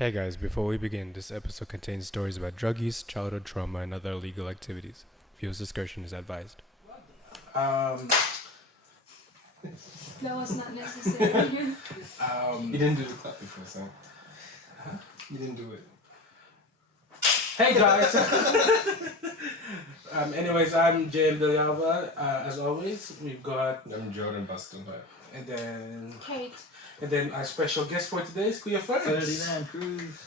Hey guys, before we begin, this episode contains stories about drug use, childhood trauma, and other illegal activities. Viewers' discretion is advised. Um, That was not necessary. You didn't do the clap before, so. Huh? You didn't do it. hey guys. Anyways, I'm JM Deljava. As always, we've got I'm Jordan Buston, but and then Kate. our special guest for today is Kuya Ferdi Friends. man, cruise.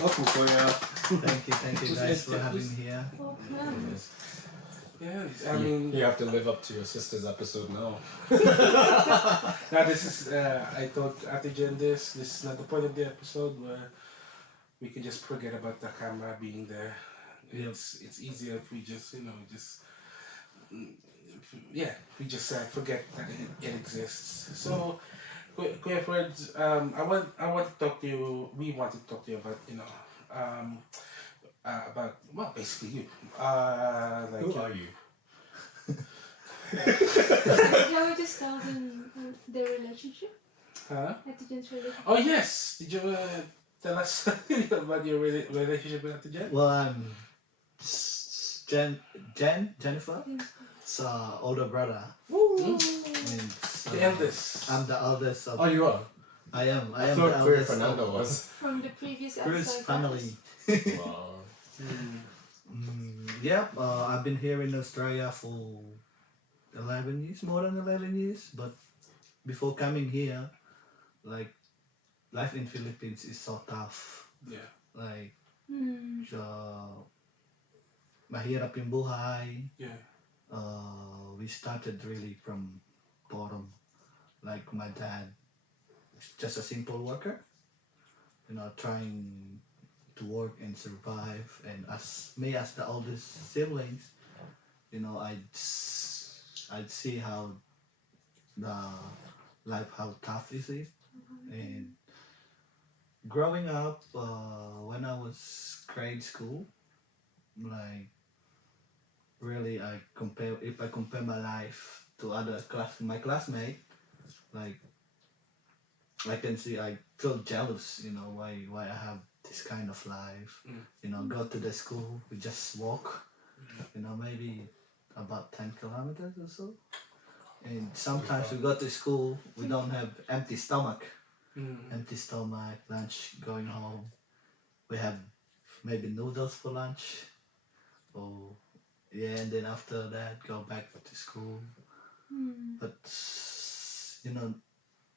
welcome, Koya. Thank you Who's guys it? for having me here. Welcome. Yeah, I mean, You have to live up to your sister's episode now. now this is I told Ate Jen this. This is not the point of the episode where we can just forget about the camera being there. Yep. It's easier if we just we just forget that it exists. So, Kuya Friends, I want to talk to you. We want to talk to you about about basically you. Like Who are you? Can we just tell them their relationship? Huh? Etigen's relationship? Oh yes. Did you tell us about your relationship with Ate Jen? Well, I'm Jennifer, older brother. Woo! And, The eldest. I'm the eldest of. Oh, you are? I am I the thought Koya eldest Fernando of was. From the previous Cruz episode. family. Wow. Yep, I've been here in Australia for 11 years, more than 11 years. But before coming here, like, life in Philippines is so tough. Yeah. Like, Mm. mahirap yung buhay. Yeah. We started really from bottom. Like my dad, just a simple worker, trying to work and survive. And as me, as the oldest siblings, I'd see how the life, how tough is it. And growing up, when I was grade school, like, really, if I compare my life to my classmate, like, I can see I feel jealous, why I have this kind of life. Go to the school, we just walk, maybe about 10 kilometers or so. And sometimes we go to school, we don't have empty stomach, lunch, going home. We have maybe noodles for lunch. Oh, yeah, and then after that, go back to school. But,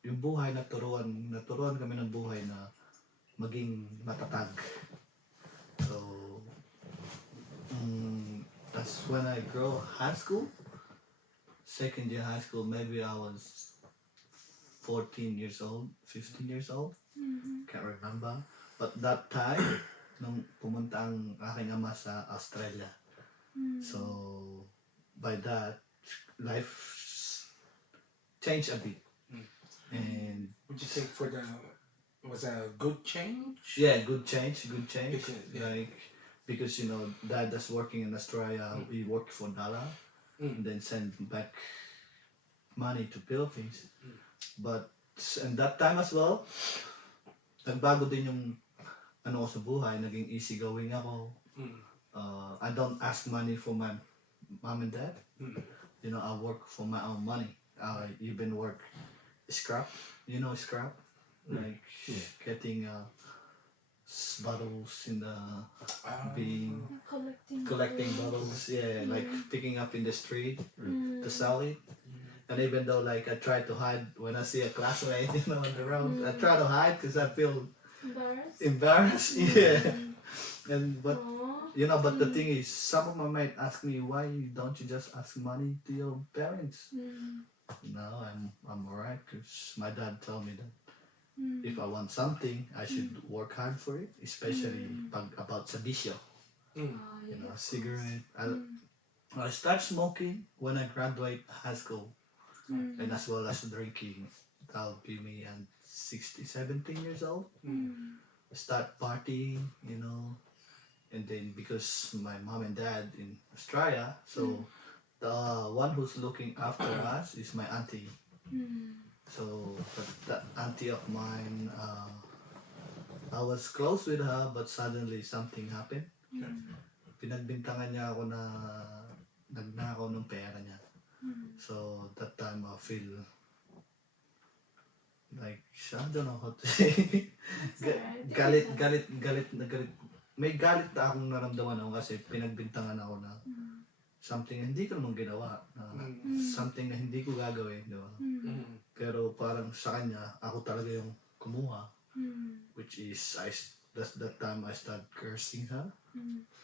yung buhay, naturuan kami ng buhay na maging matatag. So, that's when I grow high school. Second year high school, maybe I was 14 years old, 15 years old. Can't remember. But that time, nung pumunta ang aking ama sa Australia. So, by that, life changed a bit. And Would you say was a good change? yeah, good change. Because, yeah. Like, because dad is working in Australia, we work for dollar, and then send back money to Philippines. But and that time as well, nagbago din yung ko sa buhay, naging easygoing ako. I don't ask money for my mom and dad. I work for my own money. I even work scrap. Scrap? Like getting bottles in the bin, collecting bottles, like picking up in the street to sell it. And even though, like, I try to hide when I see a classmate, on the road, I try to hide because I feel embarrassed. But Aww. but the thing is, some of my mates ask me, why don't you just ask money to your parents? No, I'm alright, because my dad told me that if I want something, I should work hard for it, especially about sa bisyo. Cigarette. I start smoking when I graduate high school, and as well as drinking. That'll be me at 16, 17 years old. I start partying, and then because my mom and dad in Australia, so the one who's looking after us is my auntie. So that auntie of mine, I was close with her, but suddenly something happened. Pinagbintangan niya ako na nagnakaw ng pera niya. So that time I feel like, I don't know how to say. Galit. May galit na akong naramdaman ako kasi pinagbintangan ako na something na hindi ko naman ginawa. Something na hindi ko gagawin, di ba? Pero parang sa kanya, ako talaga yung kumuha. Which is, that's that time I started cursing her.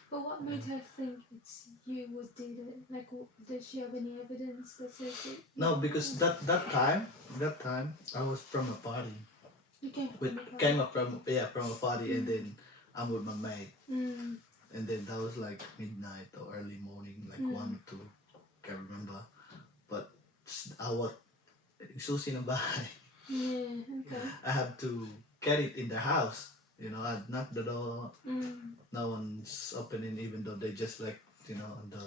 But what made her think it's you would do that? Like, did she have any evidence that says it? No, because that time, I was from a party. You came from the party. Came up from a party, and then I'm with my mate. And then that was like midnight or early morning, like 1 or 2, can't remember. But I was susi ng bahay. Yeah, okay. I have to get it in the house. You know, I'd knock the door. No one's opening, even though they just like, on the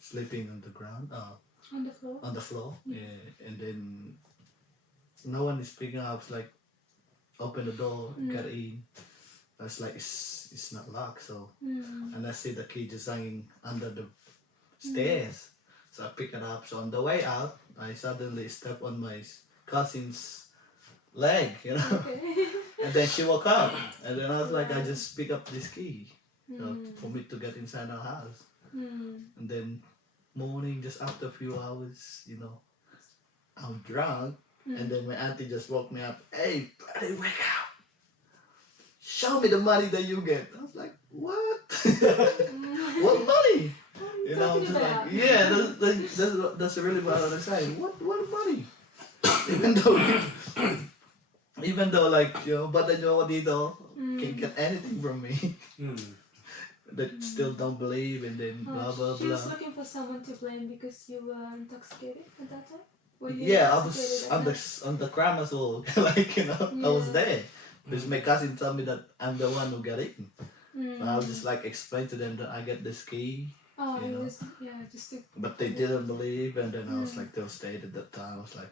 sleeping on the ground. On the floor? On the floor. Yeah. And then no one is picking up. It's like, open the door, get in. It's like, it's not locked. So, and I see the key just hanging under the stairs. So I pick it up. So on the way out, I suddenly step on my cousin's leg, Okay. And then she woke up. And then I was like, I just pick up this key, for me to get inside our house. And then morning, just after a few hours, I'm drunk. And then my auntie just woke me up. Hey, buddy, wake up. Show me the money that you get. I was like, what? What money? Talking Just about? like, yeah, that's really what I was saying. What money? Even though like, but then dito can't get anything from me. They still don't believe, and then blah blah She was blah. looking for someone to blame because you were intoxicated at that time? Were you Yeah, I was intoxicated on at the night? on the crime as well. Like, I was Yeah. there. Because my cousin told me that I'm the one who got it. So I'll just like explain to them that I get this key. Oh, you it know. was, just to... But they didn't believe, and then I was like devastated at that time. I was like,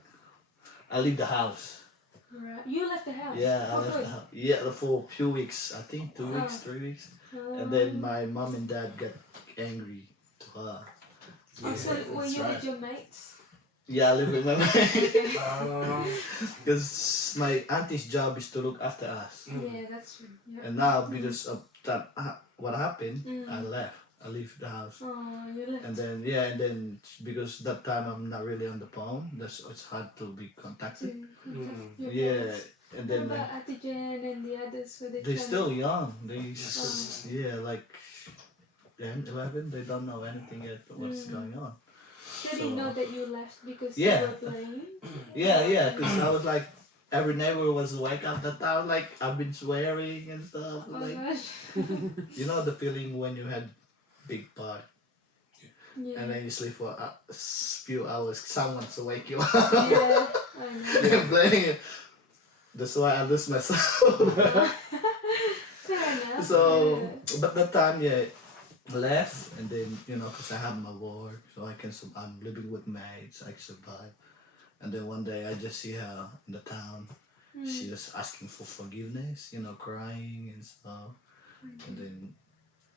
I leave the house. Right. You left the house? Yeah, I For left good? the house. Yeah, for a few weeks. I think 2 weeks, 3 weeks. And then my mom and dad got angry to her. Oh, so were that's you right. with your mates? Yeah, I live with my mate. Um, Because my auntie's job is to look after us. Yeah, that's true. Yeah. And now, because of that, what happened, I Mm. left. I leave the house. Oh, you left. And then, because that time I'm not really on the phone, it's hard to be contacted. to contact your Yeah, parents. and What then about Atijan and the others? Were they they're trying- still young. They, Oh. like 10, 11, they don't know anything yet what's going on. They didn't know that you left because Yeah. you were blamed? Yeah, because I was like, every neighbor was awake at that time, like, I've been swearing and stuff. Oh Like, gosh. you know the feeling when you had big part Yeah. and then you sleep for a few hours, someone's awake you up. Yeah, I know. They're playing it. That's why I lose myself. Fair enough. So, yeah. but that time, I left, and then, because I have my work, so I'm living with mates, I survive. And then one day I just see her in the town. She was asking for forgiveness, crying and stuff. And then,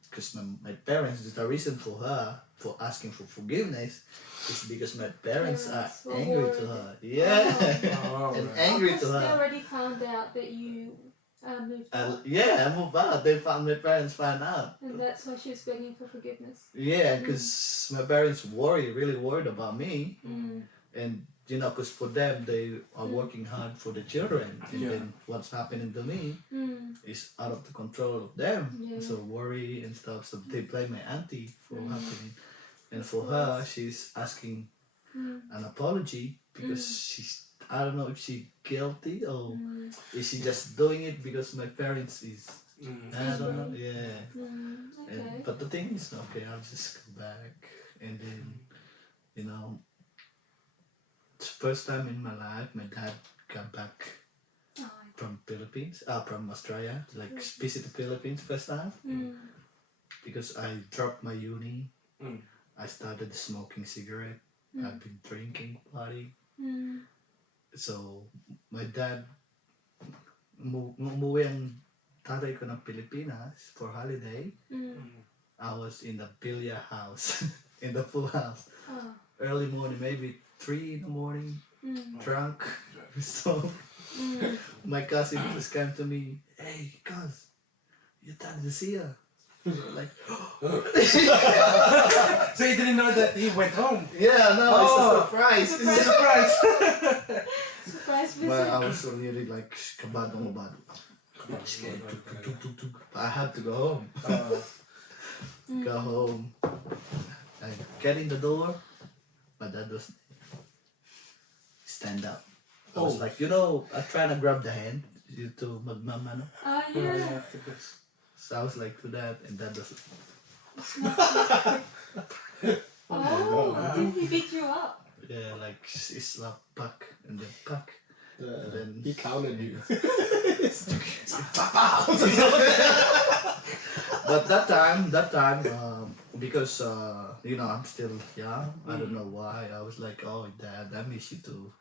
because my parents, the reason for her for asking for forgiveness is because my parents are Parents were angry to worried. her. Yeah. Oh, And right. angry Because to they her. already found out that you moved out. Yeah, I moved out. My parents found out. And that's why she was begging for forgiveness. Yeah, because my parents really worried about me. Mm. And, because for them, they are working hard for the children. And Yeah. then what's happening to me Mm. is out of the control of them. Yeah. So worry and stuff. So they blame my auntie for happening. And Of for her, course. she's asking Mm. an apology because I don't know if she's guilty or is she just doing it because my parents is, I don't know, yeah. Okay. And, but the thing is, okay, I'll just go back and then, it's the first time in my life my dad got back Oh, from from Australia, to like visit the Philippines first time because I dropped my uni. I started smoking cigarette. I've been drinking, party. So, my dad, umuwi ang tatay ko ng Pilipinas for holiday. I was in the billiard house, in the pool house. Oh. Early morning, maybe 3 in the morning, drunk. So, my cousin just came to me, hey, cuz, your dad is here. Like, So you didn't know that he went home. yeah, no, it's a Oh. surprise. It's a surprise. Surprise But visit. I was really like, kabadong kabado. Scared. I had to go home. Go home. I get in the door, but that was stand up. I was Oh. like, I trying to grab the hand to magmamano. Ah, yeah. So I was like to that, and that was Oh, did he beat you up? like it's like puck and then puck. Yeah. Then- He counted you. But that time, because I'm still young. I don't know why. I was like, oh, Dad, I miss you too.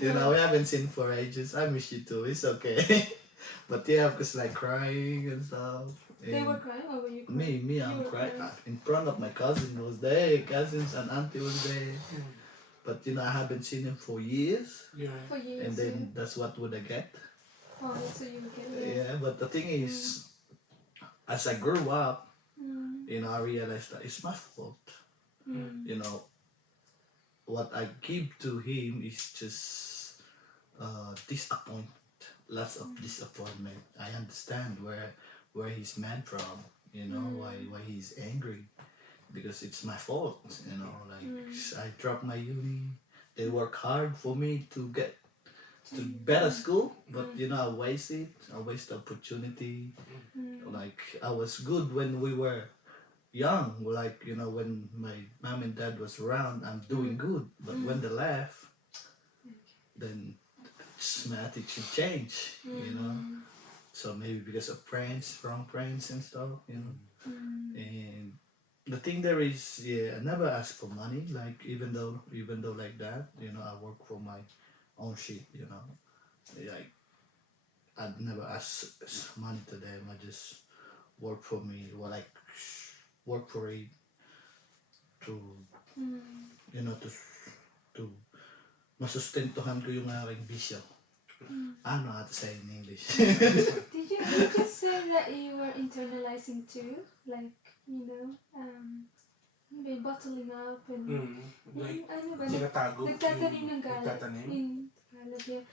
We haven't seen for ages. I miss you too. It's okay. But yeah, because like crying and stuff. They And were crying or were you crying? me, You I'm were crying crying. in front of my cousin was there. Cousins and auntie was there. But I haven't seen him for years. Yeah. For years. And then that's what would I get. Oh, that's what you were getting. Yeah, but the thing is, as I grew up, Mm. I realized that it's my fault. Mm. What I give to him is just disappointment, lots of disappointment. I understand where he's mad from, why he's angry, because it's my fault. Like I dropped my uni. They work hard for me to get to better school, but I waste it. I waste the opportunity. Like I was good when we were young, like when my mom and dad was around, I'm doing good. But when they left, then my attitude changed. So maybe because of friends, wrong friends and stuff. And the thing there is, I never ask for money. Like even though like that, I work for my own shit. Like I'd never ask money to them. I just work for me, or like work for it to to masustentuhan ko yung aking bisyo. I don't know how to say in English. Did you just say that you were internalizing too? Like, may bottling up and... Like, ano ba? tinatago. Nagtatanim ng galit. Nagtatanim. In galit, yeah.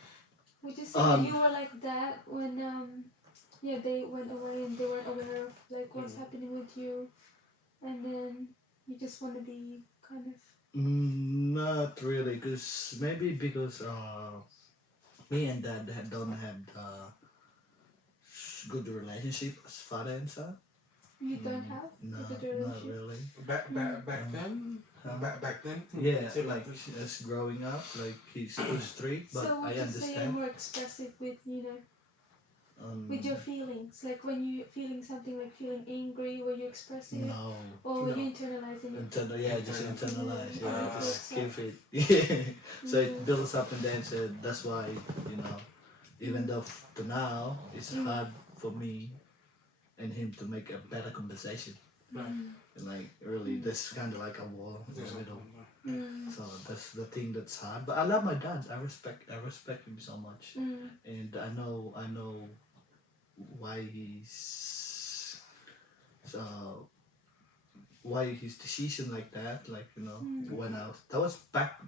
Would you say Um, that you were like that when they went away and they weren't aware of like what's happening with you, and then you just want to be kind of... Not really, because me and dad don't have good relationship as father and son. You don't have No, a good not relationship? really. Back then? Back then? Yeah, Say like as growing up, like he's too strict, but So I would you say you're understand. more expressive with with your feelings? Like when you feeling something like feeling angry, were you expressive? No. Or were No. you internalizing it? Just internalize. Yeah, Ah. just keep it. Yeah. So it builds up and then so that's why even though to now it's hard for me and him to make a better conversation. And like really, there's kind of like a wall in the middle. So that's the thing that's hard. But I love my dad. I respect him so much, and I know why why his decision like that. Like when that was back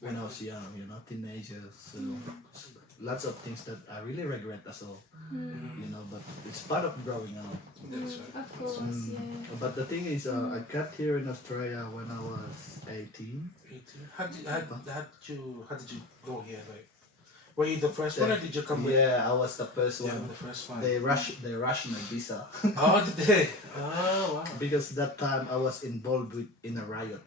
when I was young. Teenager. So lots of things that I really regret as well. But it's part of growing up. Of course, yeah. But the thing is, I got here in Australia when I was 18. 18. How did you go here? Like, were you the first one or did you come with? Yeah, I was the first Yeah, one. the first one. They rushed my visa Oh, did they? Oh, wow. because that time I was involved in a riot.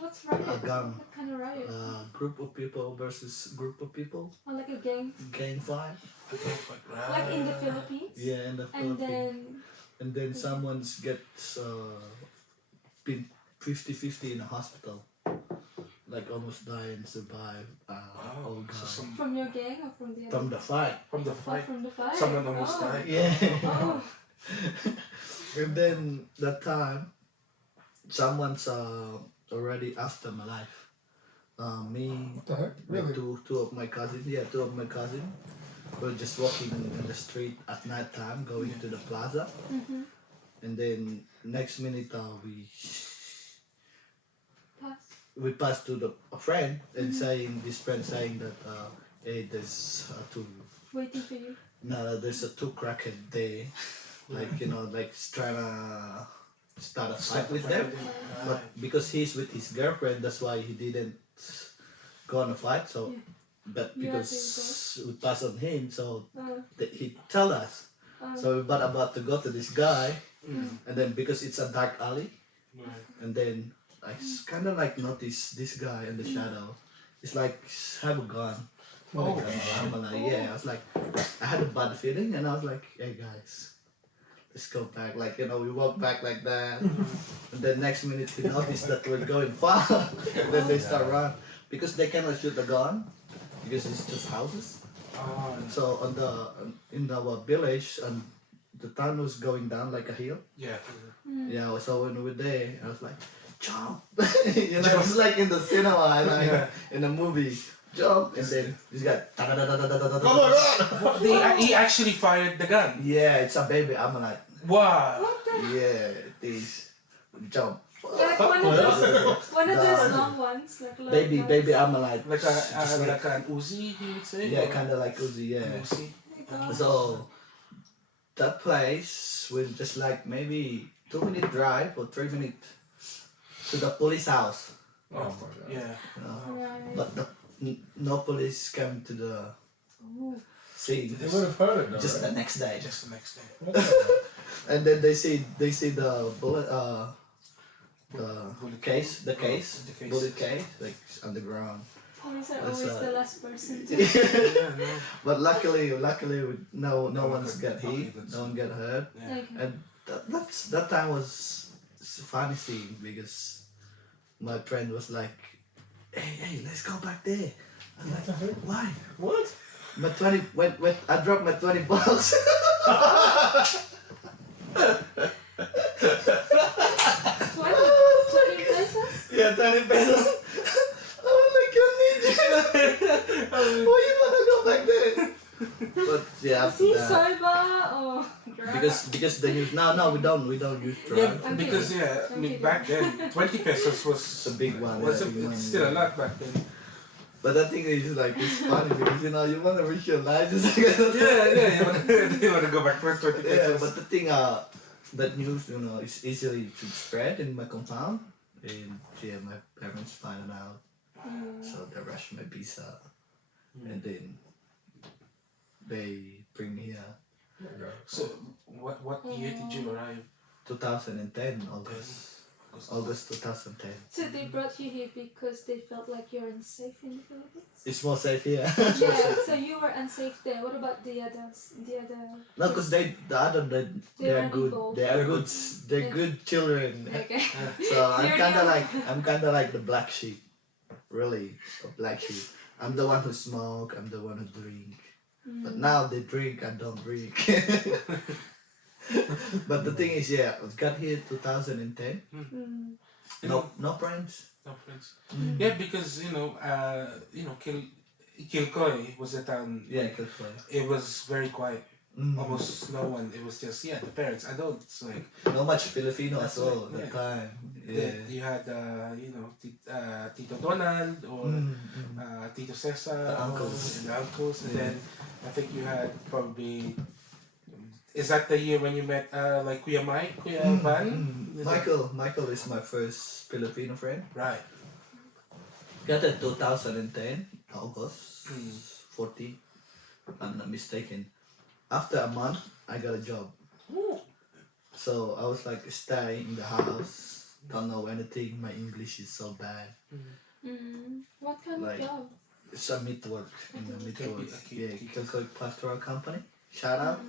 What's riot? A gang. What kind of riot? Group of people versus group of people. Or like a gang? Gang fight. Like in the Philippines? Yeah, in the And Philippines. And then someone gets been 50-50 in a hospital. like almost die and survive. Wow. Old So guy some From your gang or from the other? from the fight. from the Oh, fight, from the fire. someone almost Oh. died. Yeah. Oh. And then that time, someone's already after my life. Me, What the heck? like Really? two of my cousins. Yeah, two of my cousins. We're just walking in the street at night time, going to the plaza, Mm-hmm. and then next minute Pass. we pass to a friend and saying this friend saying that hey, there's two Waiting for you. no, there's a two crackhead there, like like trying to start a fight with them. But because he's with his girlfriend, that's why he didn't go on a fight. So, Yeah. but You had to because we pass on him, so Oh. he tell us. Oh. So we're about to go to this guy, Mm. and then because it's a dark alley, Right. and then I kind of like notice this guy in the shadow. It's like have a gun. Oh, I'm like, yeah. I was like, I had a bad feeling, and I was like, hey guys, let's go back. Like we walk back like that, and then next minute he noticed that we're going far, and then they start run because they cannot shoot the gun because it's just houses. Oh, So in our village, and the town was going down like a hill. yeah. Yeah, so when we were there, I was like, jump! It's like in the cinema, like in a movie, jump! And then this guy, He actually fired the gun. yeah, it's a baby. I'm like, Wow. yeah, it is. Jump. Like one of those long ones, like long Baby, ones. baby, I'm like, Like just like an Uzi, he would say. yeah, or kind of like Uzi, yeah. an Uzi. Oh my God. So that place was just like maybe 2 minute drive or 3 minute to the police house. Oh my god. Yeah. You know? Right. But no police came to the Oh. scene. They would have heard it though. Just the right? next day. Just the next day. What the heck? And then they see the bullet Bullet case the case. bullet case like on the ground. Police are That's, always the last person to. Yeah, no. But luckily no No one one's could- got hit, that's- no one got hurt. Yeah. Okay. And that time was a funny thing because my friend was like, hey, let's go back there. I'm like, why? What? My 20 when I dropped my 20 bucks. Twenty pesos? Yeah, 20 pesos. I was like, I need you. Why you wanna go back there? But yeah, after See, that, soba or drug? because they use no we don't use Yeah, drugs. I'm because kidding. yeah, I I'm mean kidding. back then 20 pesos was It's a big one. was yeah, big it's money, still a yeah. lot back then. But the thing is like it's funny because you wanna reach your life just like Yeah, you wanna go back for 20 yeah. pesos. But the thing that news is easily to spread in my compound, and yeah, my parents find it out, so they rush my visa, and then they bring me here. Oh my god. So what year did you arrive? 2010 August 2010. So they brought you here because they felt like you're unsafe in the Philippines? It's more safe here. Yeah, so you were unsafe there. What about the others? The other. No, because they They're are good. involved. They are good. They're good children. Okay. So I'm You're kind of the- like the black sheep, really, a black sheep. I'm the one who smoke. I'm the one who drink. But now they drink. I don't drink. But the thing is, yeah, I got here 2010. Mm. No friends. No friends. Yeah, because Kilcoy was a town. Yeah, good play. It was very quiet. Mm. Almost no one. It was just the parents, adults. Like No much Filipino That's as well right, that time. Yeah. that you had Tito Donald or Tito Cesar The uncles. and the uncles, and Yeah. then I think you had probably. Is that the year when you met like Kuya Mike, Kuya Van? Is that- Michael is my first Filipino friend. Right. Got it 2010 August Mm. 14. I'm not mistaken. After a month, I got a job. So I was like stay in the house. Don't know anything. My English is so bad. What kind Like- of job? It's a meat work in the meat Okay, work. okay, Yeah, okay. Kilcoy Pastoral Company. Shout out.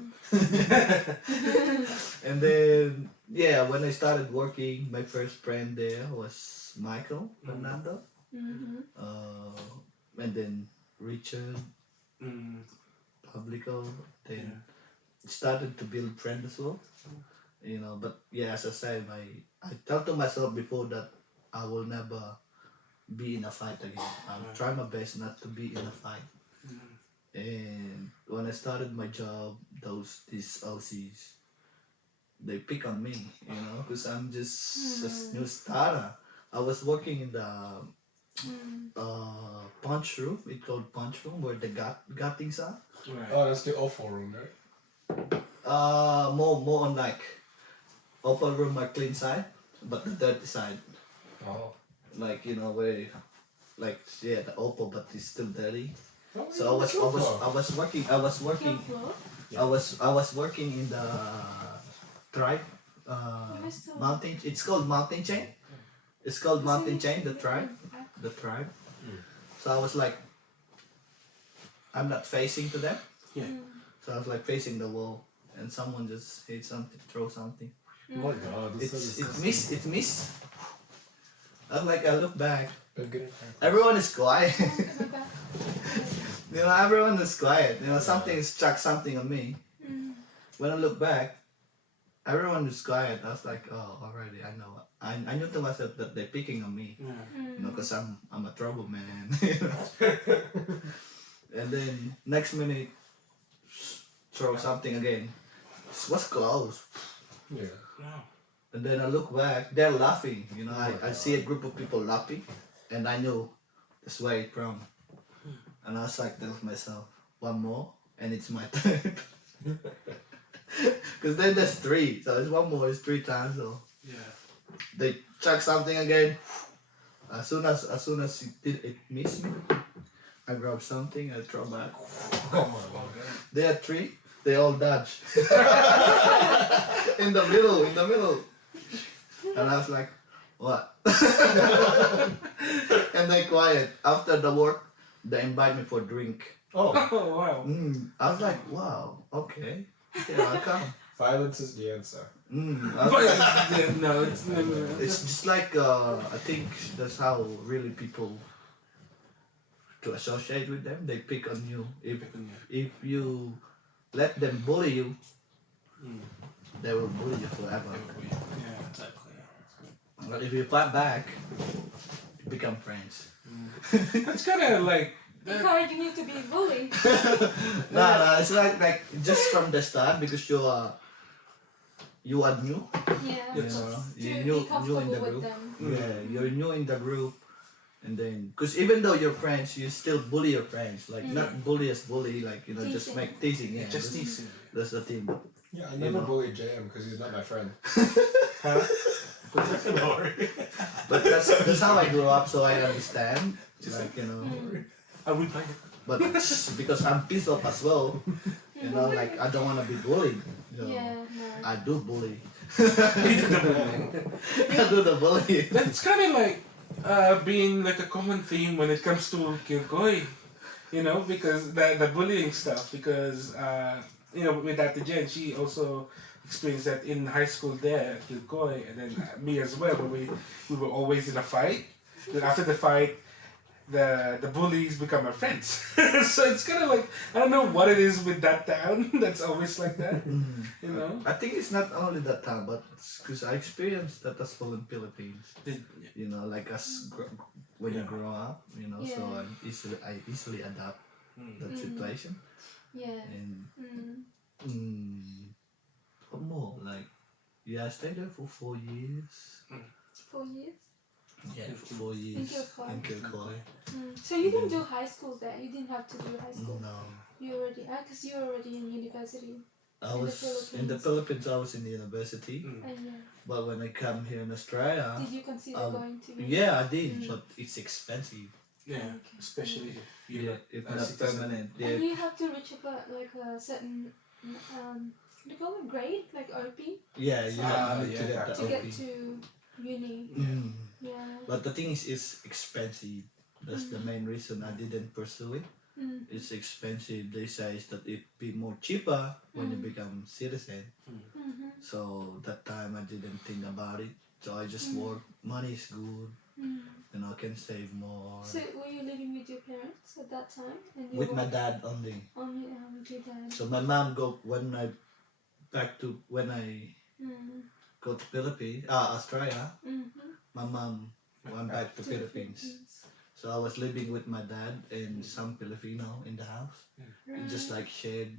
And then yeah, when I started working, my first friend there was Michael Fernando. Mm-hmm. And then Richard, Mm. Publico, then Yeah. started to build friends as well. But yeah, as I said, I tell to myself before that I will never be in a fight again. I'll try my best not to be in a fight. Mm. And when I started my job, these OCs, they pick on me, because I'm just a new starter. I was working in the punch room. It's called punch room where the got things are. Right. Oh, that's the awful room, right? More on like upper room are clean side, but the dirty side, Oh. like where, like yeah, the opal, but it's still dirty. Oh, So I was so far. working Floor. I was working in the tribe Where's the- mountain. It's called mountain chain. It's called mountain chain. The tribe. The tribe. So I was like, I'm not facing to them. Yeah. So I was like facing the wall, and someone just hit something, throw something. Oh my god, this is It missed. I was like, I look back. Good. Everyone is quiet. My back. Everyone is quiet. Something struck something on me. When I look back, everyone is quiet. I was like, oh, already, I know. I knew to myself that they're picking on me. Yeah. Because I'm a trouble man. And then next minute, throw something again. It was close. Yeah. Wow. And then I look back, they're laughing. I see a group of people laughing, and I knew that's where it's from. And I was like, tell myself, one more, and it's my turn. Because then there's three, so it's one more, it's three times. So Yeah. they chuck something again. As soon as it missed me, I grab something, I throw back. Oh my lord. There are three, they all dodge. in the middle. And I was like, what? And they quiet. After the work, they invite me for drink. Oh, Oh wow. I was like, wow, okay. Yeah, I'll come. violence is the answer. I was like, No, it's never. it's just like, I think that's how really people, to associate with them, they pick on you. If you let them bully you, they will bully you forever. Yeah, exactly. But if you fight back, you become friends. That's kind of like. Encouraging you to be bullied. No, it's like just from the start because you are new. Yeah. You Yes. know, To you're be new comfortable in the with group. them. Yeah, you're new in the group, and then because even though you're friends, you still bully your friends. Like not bully as bully, like just Teasing. make teasing. Yeah, Just that's, teasing. that's the thing. But Yeah, I You never know. bullied JM because he's not my friend. Huh? but that's how I grew up, so I understand. Like I would like it. but because I'm pissed off as well, like I don't want to be bullied. Yeah, no. I do bully. I do the bullying. That's kind of like being like a common theme when it comes to Kilgoy, because the bullying stuff. Because with Dr. Jen, she also experienced that in high school there at Kilgoy, and then me as well. Where we were always in a fight. Then after the fight, the bullies become our friends. So it's kind of like I don't know what it is with that town that's always like that. I think it's not only that time, but because I experienced that as well in Philippines. Like when you grow up, so Yeah. I easily adapt that situation. Yeah. And Mm. what more? Like, I stayed there for 4 years. 4 years. Yeah, for 4 years Kilcoy. in Kilcoy. So you didn't do high school there. You didn't have to do high school. No, You already, because you were already in university. I In the was in the Philippines. Philippines. I was in the university, And yeah. but when I come here in Australia, Did you consider going to? yeah, I did, but it's expensive. Yeah, Okay. especially if you're If a not citizen. permanent. And Yeah, you have to reach like a certain, what do you call it, grade, like OP, yeah, you Ah, need to yeah, get the to get OP. to uni. Yeah. But the thing is, it's expensive. That's the main reason I didn't pursue it. It's expensive. They say that it be more cheaper when you become citizen. So that time I didn't think about it. So I just work. Money is good. can save more. So were you living with your parents at that time? And you With were my dad only. only with your dad. So my mom go when I Mm. go to Philippines, Australia. Mm-hmm. My mom went back to To the Philippines. So I was living with my dad and some Filipino in the house. Right. Just like shared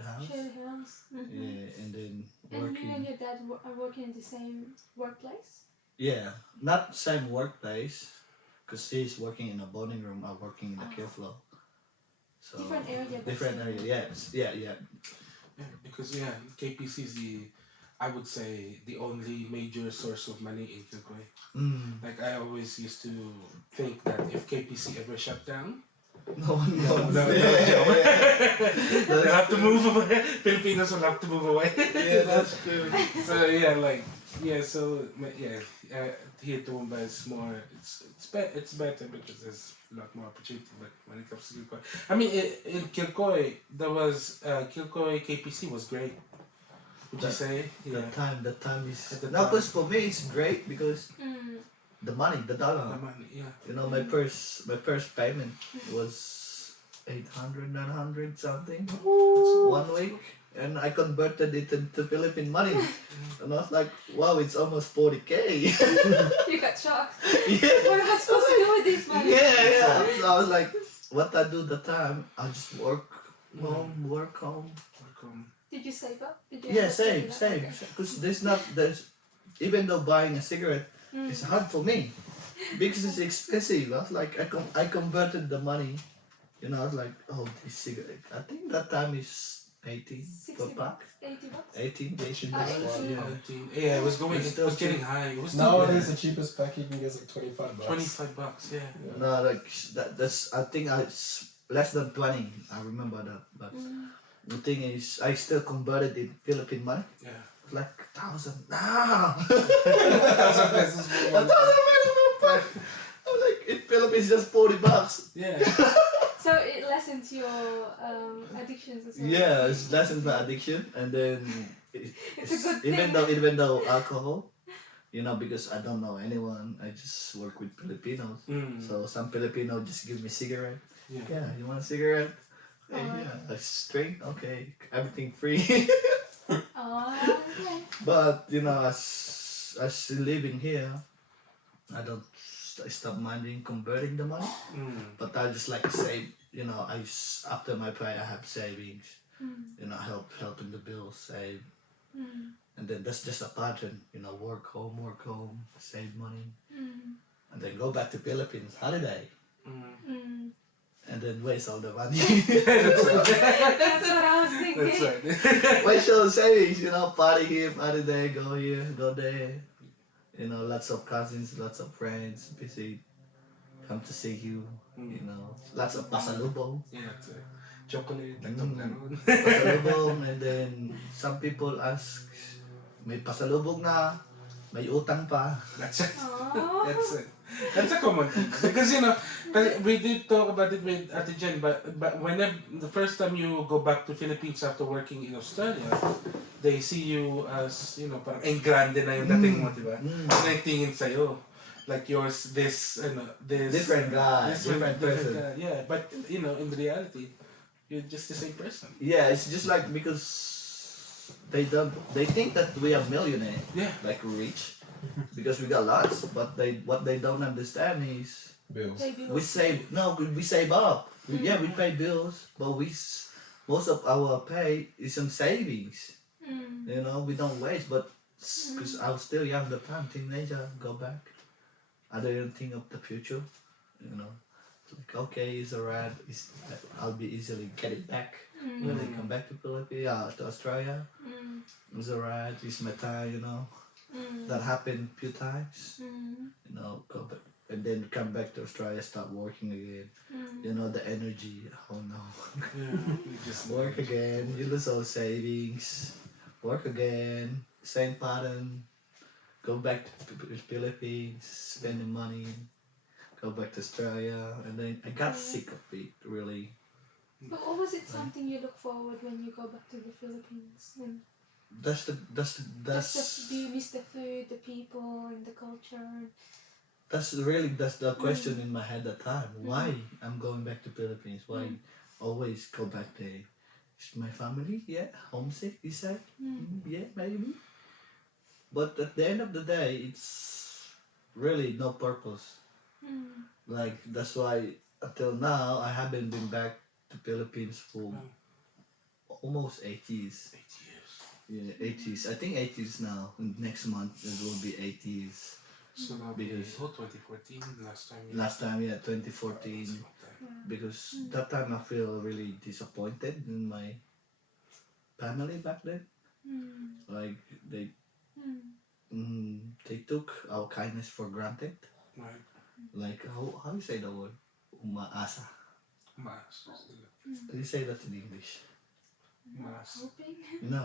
house. Shared house. Mm-hmm. Yeah, and then And you and working. your dad are working in the same workplace? Yeah, not same workplace, cause he's working in a bonding room. I'm working in a Oh. kill flow. So Different area, but different same. area. Yes, yeah. Yeah, because KPC is I would say the only major source of money in Kilcoy. Mm. Like I always used to think that if KPC ever shut down, No one knows. no job. They'll have to move away. Filipinos will have to move away. Yeah, that's true. So here to Mumbai is more. It's better because there's a lot more opportunity. But when it comes to Kilcoy, I mean, in Kilcoy there was Kilcoy KPC was great. Would you That- say? The time is. At the No, time. cause for me it's great because Mm. the money, the dollar. The money, yeah. You know, my first payment was 800, 900 something 1 week, and I converted it into Philippine money, and I was like, wow, it's almost 40K. You got shocked. Yeah. What am I supposed to do with this money? Yeah. So I was like, what I do the time, I just work home. Welcome. Did you save up? Did you Yeah, ever same. up? Okay. Because there's even though buying a cigarette, Mm. it's hard for me because it's expensive. I was like, I converted the money. I was like, oh, this cigarette. I think that time is 18 per 60 pack. bucks? 80 bucks? 18 Cheapest Ah, one. 18. Yeah. Yeah, it was going. It's It still was getting cheap. high. It was Nowadays, the cheapest pack you can get is like $25. 25 bucks. Yeah. No, like that's I think it's less than 20. I remember that. But Mm. the thing is, I still converted in Philippine money. Yeah. Like 1,000. Nah. 1,000 pesos for 1,000 one. pesos per pack. I'm like, in Philippines, just $40. Yeah. So it lessens your addictions as well. Yeah, it's lessens my addiction, and then It's a good even thing. though alcohol, because I don't know anyone, I just work with Filipinos. Mm. So some Filipino just give me cigarette. Yeah. Yeah, you want a cigarette? Hey, Oh. yeah, a straight. Okay, everything free. Oh, okay. But as living here, I don't. I stop minding converting the money, Mm. but I just like save. After my pay, I have savings. Mm. Helping the bills, save. Mm. And then that's just a pattern, work home, save money, Mm. and then go back to Philippines, holiday, Mm. Mm. and then waste all the money. That's what I was thinking. That's right. Waste all the savings, party here, party there, go here, go there. Lots of cousins, lots of friends, busy, come to see you, lots of pasalubong. Yeah, that's right. Chocolate, like Mm. Pasalubong, and then some people ask, may pasalubong na, may utang pa. That's it. Oh. That's it. That's a common thing. Because we did talk about it with Ate Jen, but whenever the first time you go back to Philippines after working in Australia, they see you as, parang en grande na yung dating mo, di ba? Nagtingin sa'yo. Like yours, this Different guy, this different person. guy. Yeah, but in reality, you're just the same person. Yeah, it's just like because they think that we are millionaire, Yeah. like rich, because we got lots. But what they don't understand is Bills. They do. we save up. We pay bills, but most of our pay is on savings. Mm. We don't waste. But because I was still young at the time, teenager, go back. I didn't think of the future. It's like okay, it's alright. I'll be easily get it back when they come back to Philippines, to Australia. Mm. It's alright. It's my time. Mm. That happened a few times. Mm. Go back and then come back to Australia, start working again. Mm. The energy. Oh no. Yeah. You just Work again. You lose all savings. Work again. Same pattern. Go back to Philippines. Spending money. Go back to Australia, and then I got sick of it. Really. But was it something you look forward when you go back to the Philippines? And That's do you miss the food, the people, and the culture? that's the question in my head at the time. Why I'm going back to Philippines? Why always go back there? Is my family? Yeah, homesick. You said? Yeah, maybe. But at the end of the day, it's really no purpose. Like that's why until now I haven't been back to Philippines for almost 8 years. 8 years. Yeah, 8 years. I think 8 years now. Next month it will be 8 years. So that'll Because- be 2014 last time. Last time, yeah, That's 2014. a long time. Because that time I feel really disappointed in my family back then. Like they took our kindness for granted. Right. Like how you say the word? Umaasa. Mass. How you say that in English? Mass. Hoping? No.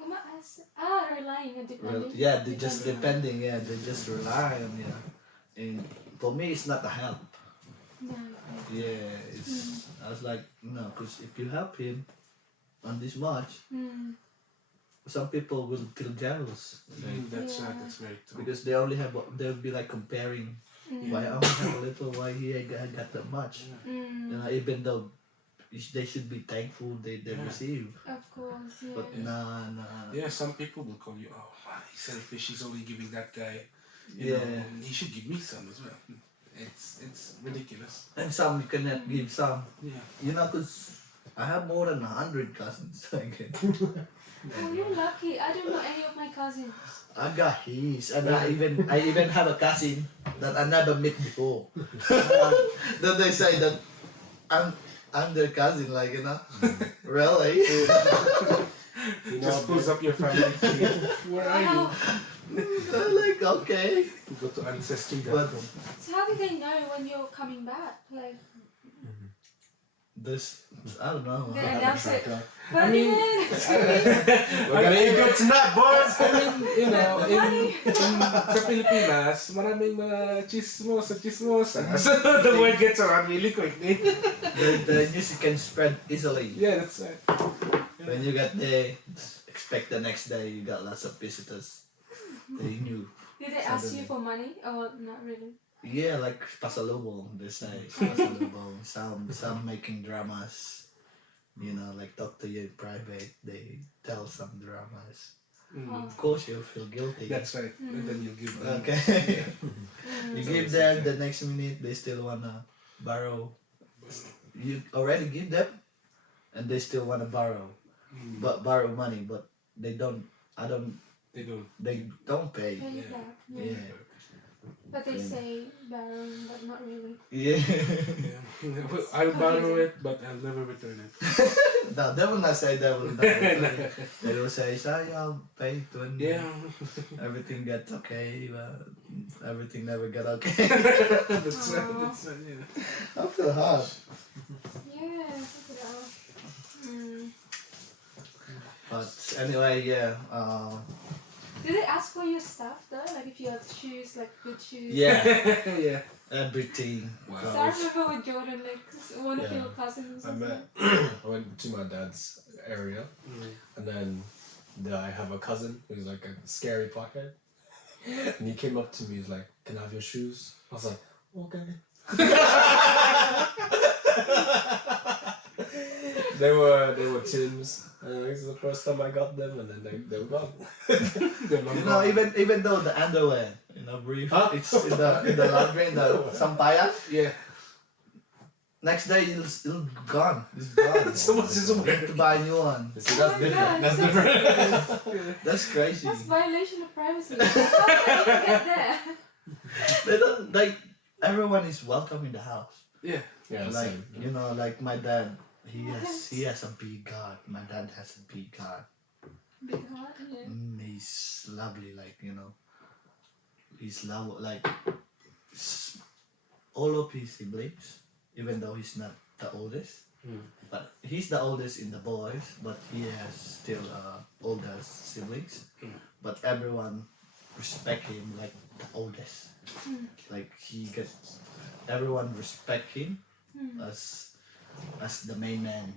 Umaas. Relying and Well, depending. yeah, they just depending. Yeah, they just rely on you. And for me, it's not a help. No. Yeah, it's. I was like, no, because if you help him on this much, some people will feel jealous. Like, That's Yeah. that's very true. because they only have, they'll be like comparing. Why I only have a little? Why he got that much? You know, even though they should be thankful they receive. Of course, yeah. But nah. Yeah, some people will call you, oh, man, he's selfish. He's only giving that guy. You Yeah. know, he should give me some as well. It's ridiculous. And some you cannot give some. Yeah. You know, cause I have more than 100 cousins. Like, Oh, you're lucky. I don't know any of my cousins. I got his, and I even have a cousin that I never met before. Then they say that I'm their cousin, like really. Just pulls up your family tree. Where are you? Wow. Like okay, To go to but ancestry.com. So how do they know when you're coming back? Like, this I don't know. they announce it. I mean, We're gonna eat good tonight, boys! I mean, you know, Money. sa Pilipinas, maraming mga chismosa. So the word gets around really quickly. The news can spread easily. Yeah, that's right. When you get there, expect the next day you got lots of visitors. They knew. Did they ask you for money or not really? Yeah, like pasalubong, they say. Pasalubong. Some making dramas. You know, like talk to you in private. They tell some dramas. Of course, you'll feel guilty. That's right. And then you give them. Okay. You give them, the next minute they still wanna borrow. You already give them, and they still wanna borrow. But borrow money, but they don't. They don't. They don't pay. Pay it Yeah. back. Yeah. But they say baron, but not really. Yeah. Yeah. I'll borrow it, but I'll never return it. No, they will not say that. They will say, "Sorry, I'll pay it when Yeah. everything gets okay." But everything never got okay. That's right. Aw. That's right. Yeah. I feel hard. Yeah, check it out. But anyway, yeah. Did they ask for your stuff though? Like if you have shoes, like good shoes? Yeah. Yeah. Everything. Wow. So I remember with Jordan, like one of Yeah. your cousins. I was met, like- I went to my dad's area, and then I have a cousin who's like a scary pothead, and he came up to me. He's like, "Can I have your shoes?" I was like, "Okay." They were Tim's. This is the first time I got them, and then they were gone. You know, even though the underwear, brief, Huh? it's in the laundry, in the sampayan. Yeah. Next day it'll gone. It's gone. So what's this You have to buy a new one. See, Oh that's my different. God, That's so- different. That's crazy. That's violation of privacy. How did you get there? They don't like everyone is welcome in the house. Yeah. Yeah, Like same. like my dad, he has a big God. My dad has a big God. Big heart, yeah. He's lovely, he's like all of his siblings, even though he's not the oldest. But he's the oldest in the boys, but he has still older siblings. But everyone respect him like the oldest. Like everyone respect him as the main man.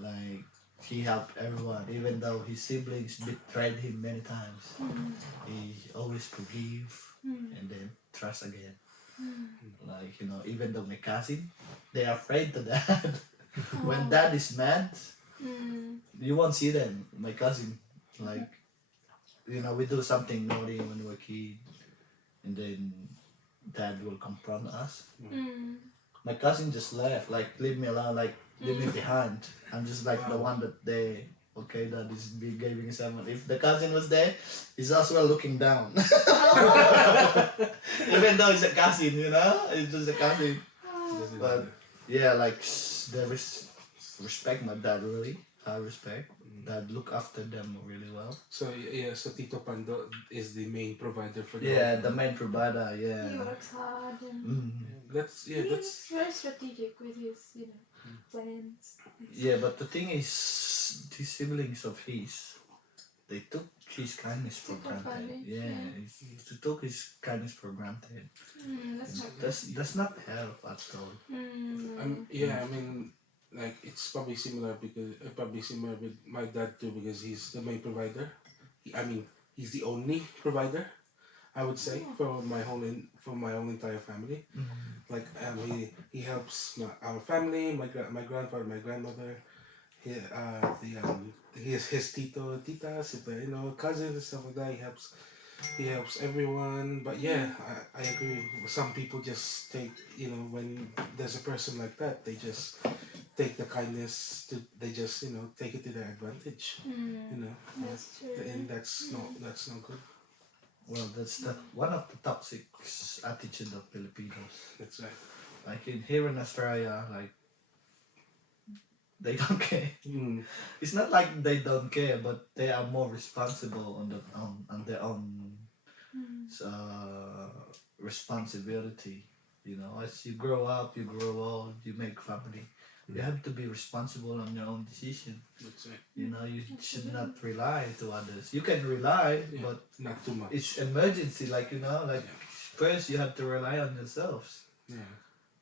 Like he helped everyone, even though his siblings betrayed him many times. He always forgive, and then trust again. Mm. Like, even though my cousin, they are afraid to dad. When Oh. dad is mad, Mm. you won't see them. My cousin, like, we do something naughty when we were kid, and then dad will confront us. Mm. My cousin just left, like, leave me alone, like, leave me behind. I'm just like the one that they, okay, that is behaving someone. If the cousin was there, he's as well looking down. Even though it's a cousin, it's just a cousin. But yeah, like, they respect my dad really. I respect. Dad look after them really well. So so Tito Pando is the main provider for the Yeah, the main provider, yeah. He works hard and That's he's very strategic with his, plans. Yeah, but the thing is, these siblings of his, they took his kindness for Took for granted. granted, Yeah, yeah. they took his kindness for granted. That's not good. That's not help at all. I mean, like it's probably similar with my dad too because he's the main provider. He's the only provider, I would say, for my whole entire family. Like he helps our family, my grandfather, my grandmother, his tito, titas, cousins and stuff like that. He helps everyone. But yeah, I agree. Some people just take, when there's a person like that, they just take the kindness they just take it to their advantage. That's true. And that's not good. Well, that's one of the toxic attitude of Filipinos. That's right. Like here in Australia, like they don't care. It's not like they don't care, but they are more responsible on their own responsibility. As you grow up, you grow old, you make family. You have to be responsible on your own decision. That's right. You should not rely to others. You can rely, but Not too much. it's emergency. First you have to rely on yourselves. Yeah.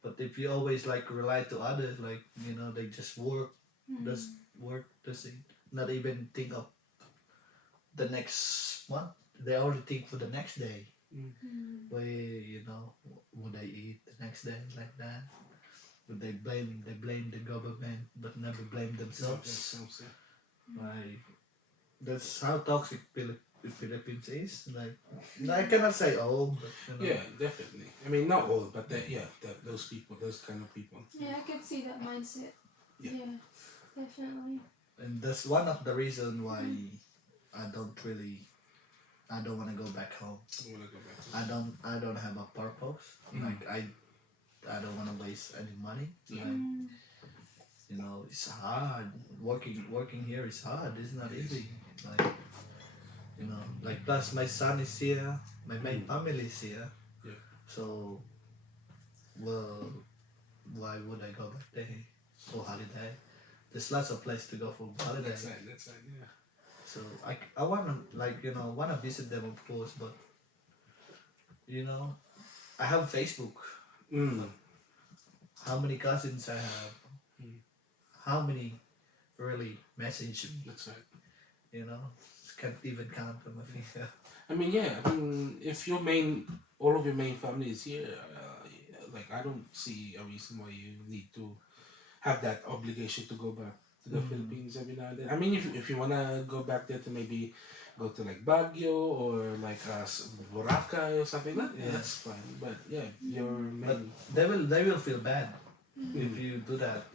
But if you always rely to others, they just work, that's it. Not even think of the next month. They only think for the next day. Would they eat the next day like that? Would they blame the government but never blame themselves? That's how toxic the Philippines is. I cannot say all, but Yeah, definitely. I mean, not all, but those people, those kind of people. Yeah, I can see that mindset. Yeah. Yeah, definitely. And that's one of the reasons why I don't want to go back home. I want to go back to I don't have a purpose. I don't want to waste any money. It's hard. Working here is hard. It's not easy. Plus my son is here. My main family is here. Yeah. So, well, why would I go back there for holiday? There's lots of places to go for holiday. That's right, yeah. So I wanna wanna visit them of course, but I have Facebook. How many cousins I have? How many really message me? That's right. Can't even count on my finger. I mean, if all of your main family is here, I don't see a reason why you need to have that obligation to go back to the Philippines every now and then. I mean, if you wanna go back there to maybe go to Baguio or Boracay or something like that, that's fine. But your main. But they will feel bad if you do that.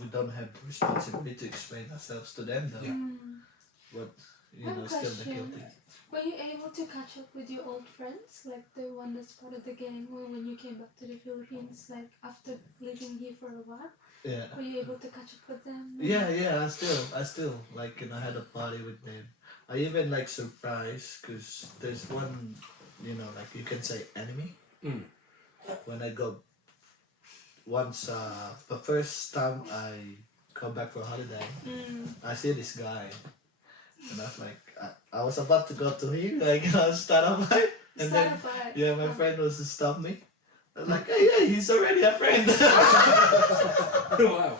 We don't have the responsibility to explain ourselves to them though. But I have a still the question. guilty. Were you able to catch up with your old friends, like the one that's part of the gang, or when you came back to the Philippines, after living here for a while? Yeah. Were you able to catch up with them? Yeah, I still had a party with them. I even surprised because there's one, you can say enemy. When I go once, the first time I come back for holiday, I see this guy, and I was I was about to go to him, start a fight, and then my friend was to stop me. I was like, hey, he's already a friend. Wow.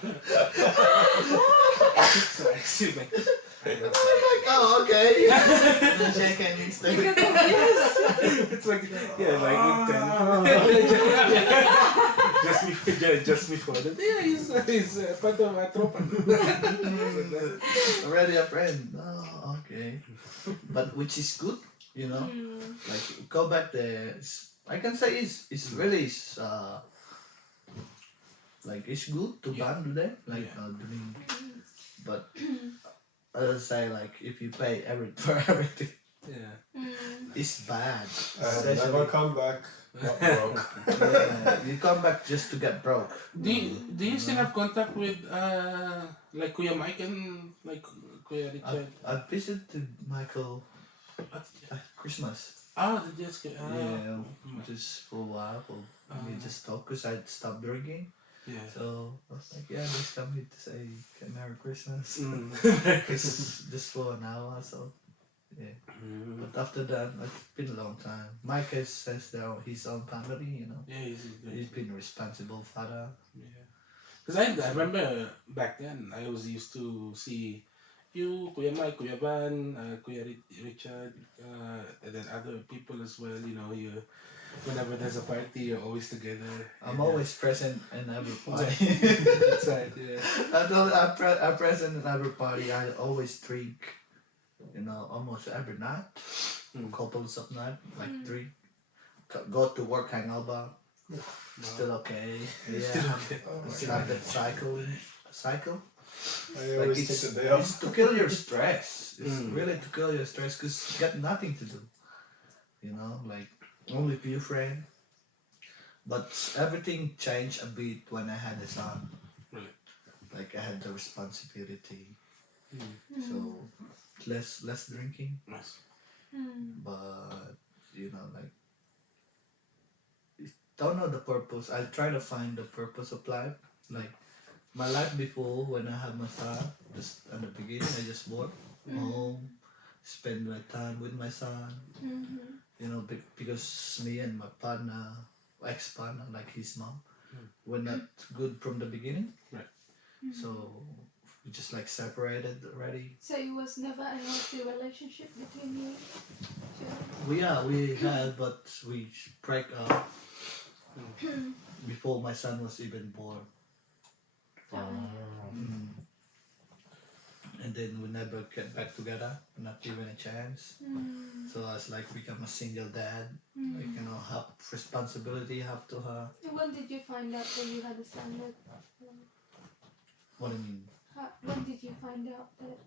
Sorry, excuse me. I was like, oh, okay. Then shake hand instead. It's like like just before that. Yeah, he's part of our tropa. Already a friend. Oh, okay. But which is good, you know. Like go back there. I can say it's really like it's good to bond with them. Like doing, but I'll say like if you pay for everything, Yeah. it's bad. Never come back. Not broke. Yeah, you come back just to get broke. Do you still have contact with like Kuya Mike and like Kuya Richard? I visited Michael at Christmas. Oh, they just get Yeah, just for a while. We just talked because I'd stopped drinking. yeah. So I was like, yeah, just come here to say Merry Christmas. Mm. It's just for an hour, so yeah. But after that, it's been a long time. Mike has now his own family, you know. Yeah, He's been a responsible father. Yeah. Because I remember back then, I was used to see you, Kuya Mike, Kuya Van, Kuya Richard, and then other people as well. You know, whenever there's a party, you're always together. I'm always present in every party. That's right, yeah. I'm present in every party. I always drink, you know, almost every night. Couples of night, like 3. Go to work hangover. Still okay. Yeah. Still okay. Started cycle. I Like always take the day off. it's to kill your stress. It's really to kill your stress because you got nothing to do. You know, like only few friends. But everything changed a bit when I had a son. Right. Like I had the responsibility. So less drinking. Nice. But you know, like don't know the purpose. I try to find the purpose of life. Like my life before when I had my son, just at the beginning I just worked home, spend my time with my son. You know, because me and my partner, ex-partner, like his mom, were not good from the beginning. Right. So we just like separated already. So it was never a healthy relationship between you two? We had, but we break up before my son was even born. And then we never get back together, not given a chance. So I was like become a single dad, like you know, have responsibility, have to her. And when did you find out that you had a son? What do you mean? When did you find out that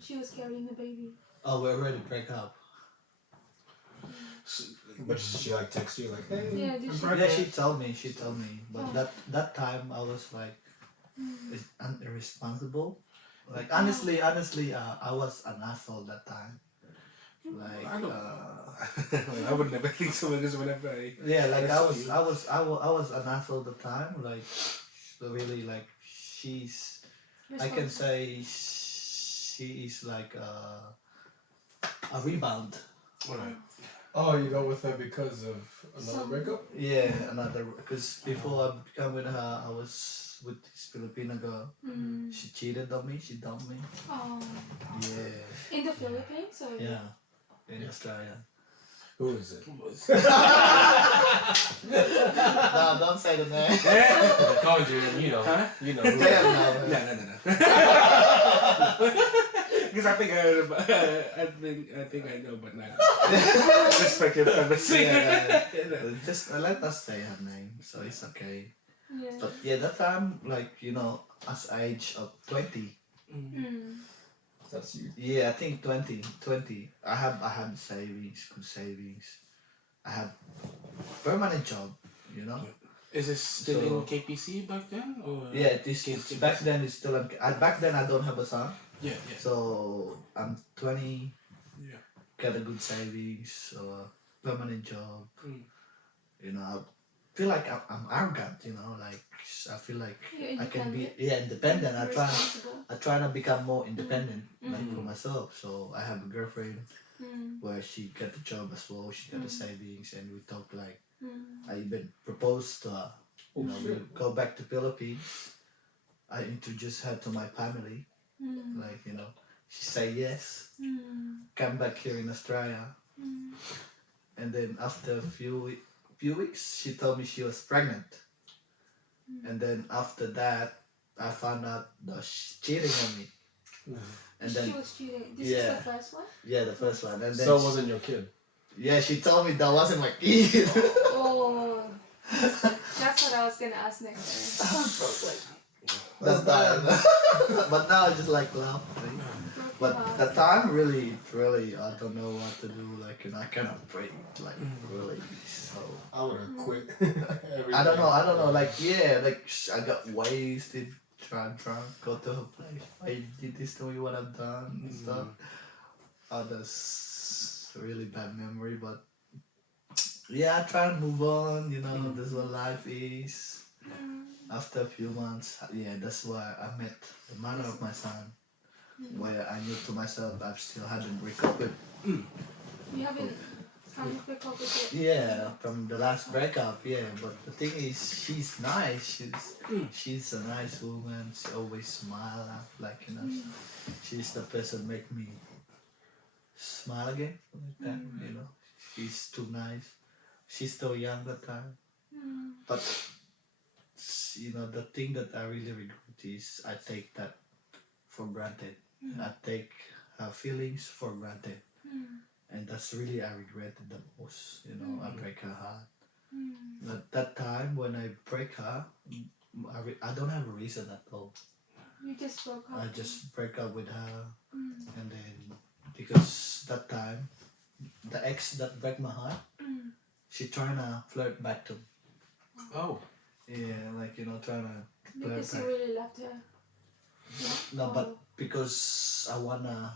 she was carrying a baby? Oh, we already break up. But she like text you like, hey. Yeah, did she? Yeah, she told me. But that time I was like irresponsible. Like honestly, I was an asshole that time. Like I would never think so because whenever I I was an asshole that time. Like really, like I can say she is like a rebound. Alright. Oh, you got with her because of another breakup? Yeah, another because before I became with her, I was with this Filipino girl. She cheated on me. She dumped me. Oh. Yeah. In the Philippines or? Yeah. In Australia. Who is it? No, don't say the name. The conjuring, you know. Huh? You know. No. Because I think I heard about, I think I know, but not. Respect your privacy. Just let us say her name, so it's okay. Yeah. But yeah, that time, like you know, as age of 20. That's you. Yeah, I think 20. I had savings, good savings. I had permanent job, you know. Is it still So- in KPC back then? Or Yeah, this back then it's still. Back then I don't have a son, Yeah. so I'm 20. Yeah. Got a good savings, permanent job. Mm. You know, I feel like I'm arrogant. You know, like I feel like You're I can be independent. independent. Responsible. I try to become more independent, like for myself. So I have a girlfriend where she got the job as well. She got the savings, and we talk like I even proposed to her. You know, we go back to Philippines. I introduced her to my family. Like you know, She said yes. Come back here in Australia. And then after a few weeks, she told me she was pregnant. And then after that, I found out that she's cheating on me. And then She was cheating. This yeah. is the first one? yeah, the first one. And then So it wasn't your kid. yeah, she told me that wasn't my kid. Oh. That's what I was gonna ask next time. That's bad. But now I just like laugh. Right? But the time really, I don't know what to do. Like, I cannot break. Like, really. So I would have quit. I don't know. Like, yeah, like I got wasted, drunk, go to her place. I did this to me, what I've done and stuff. Oh, that's a really bad memory. But yeah, I try and move on. This is what life is. After a few months, yeah, that's why I met the mother of my son. Where I knew to myself I still hadn't recovered. You haven't recovered yet? Yeah, from the last breakup, yeah. But the thing is, she's nice. She's a nice woman. She always smile, like she's the person make me smile again, like that. She's too nice. She's still young that time, but the thing that I really regret is I take that for granted. I take her feelings for granted. And that's really I regretted the most. I break her heart. At that time when I break her, I don't have a reason at all. You just broke up. I just break up with her, and then because that time, the ex that break my heart, she trying to flirt back to me. Oh. Yeah, like trying to flirt Because you back. really loved her. No, but because I wanna